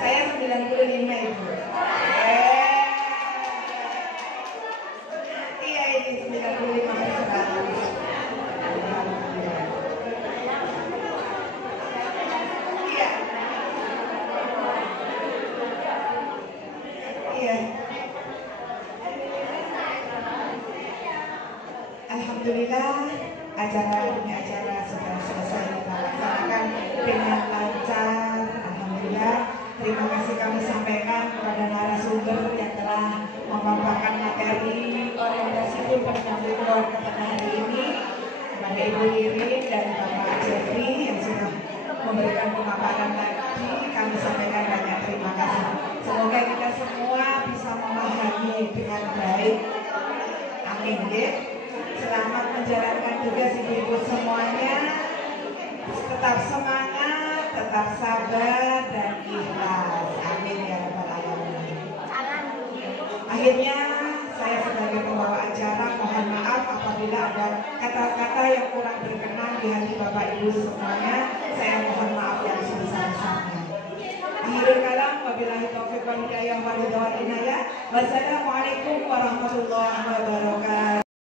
Saya 95 Ibu. Iya ini 95%. Iya. Iya. Alhamdulillah acara sudah selesai kita laksanakan dengan lancar. Alhamdulillah. Terima kasih kami sampaikan kepada narasumber yang telah memaparkan materi orientasi tim pendamping keluarga pada hari ini, kepada Ibu Ririn dan Bapak Jeffrey yang sudah memberikan pemaparan tadi. Kami sampaikan banyak terima kasih. Semoga kita semua bisa memahami dengan baik. Amin ya. Selamat menjalankan tugas ibu-ibu semuanya. Tetap semangat, tetap sabar dan ikhlas. Amin ya rabbal alamin. Akhirnya saya sebagai pembawa acara mohon maaf apabila ada kata-kata yang kurang berkenan di hati Bapak Ibu semuanya. Saya mohon maaf yang sebesar-besarnya. Akhirul kalam, wabillahi taufiq wal hidayah wal inayah. Wassalamualaikum warahmatullahi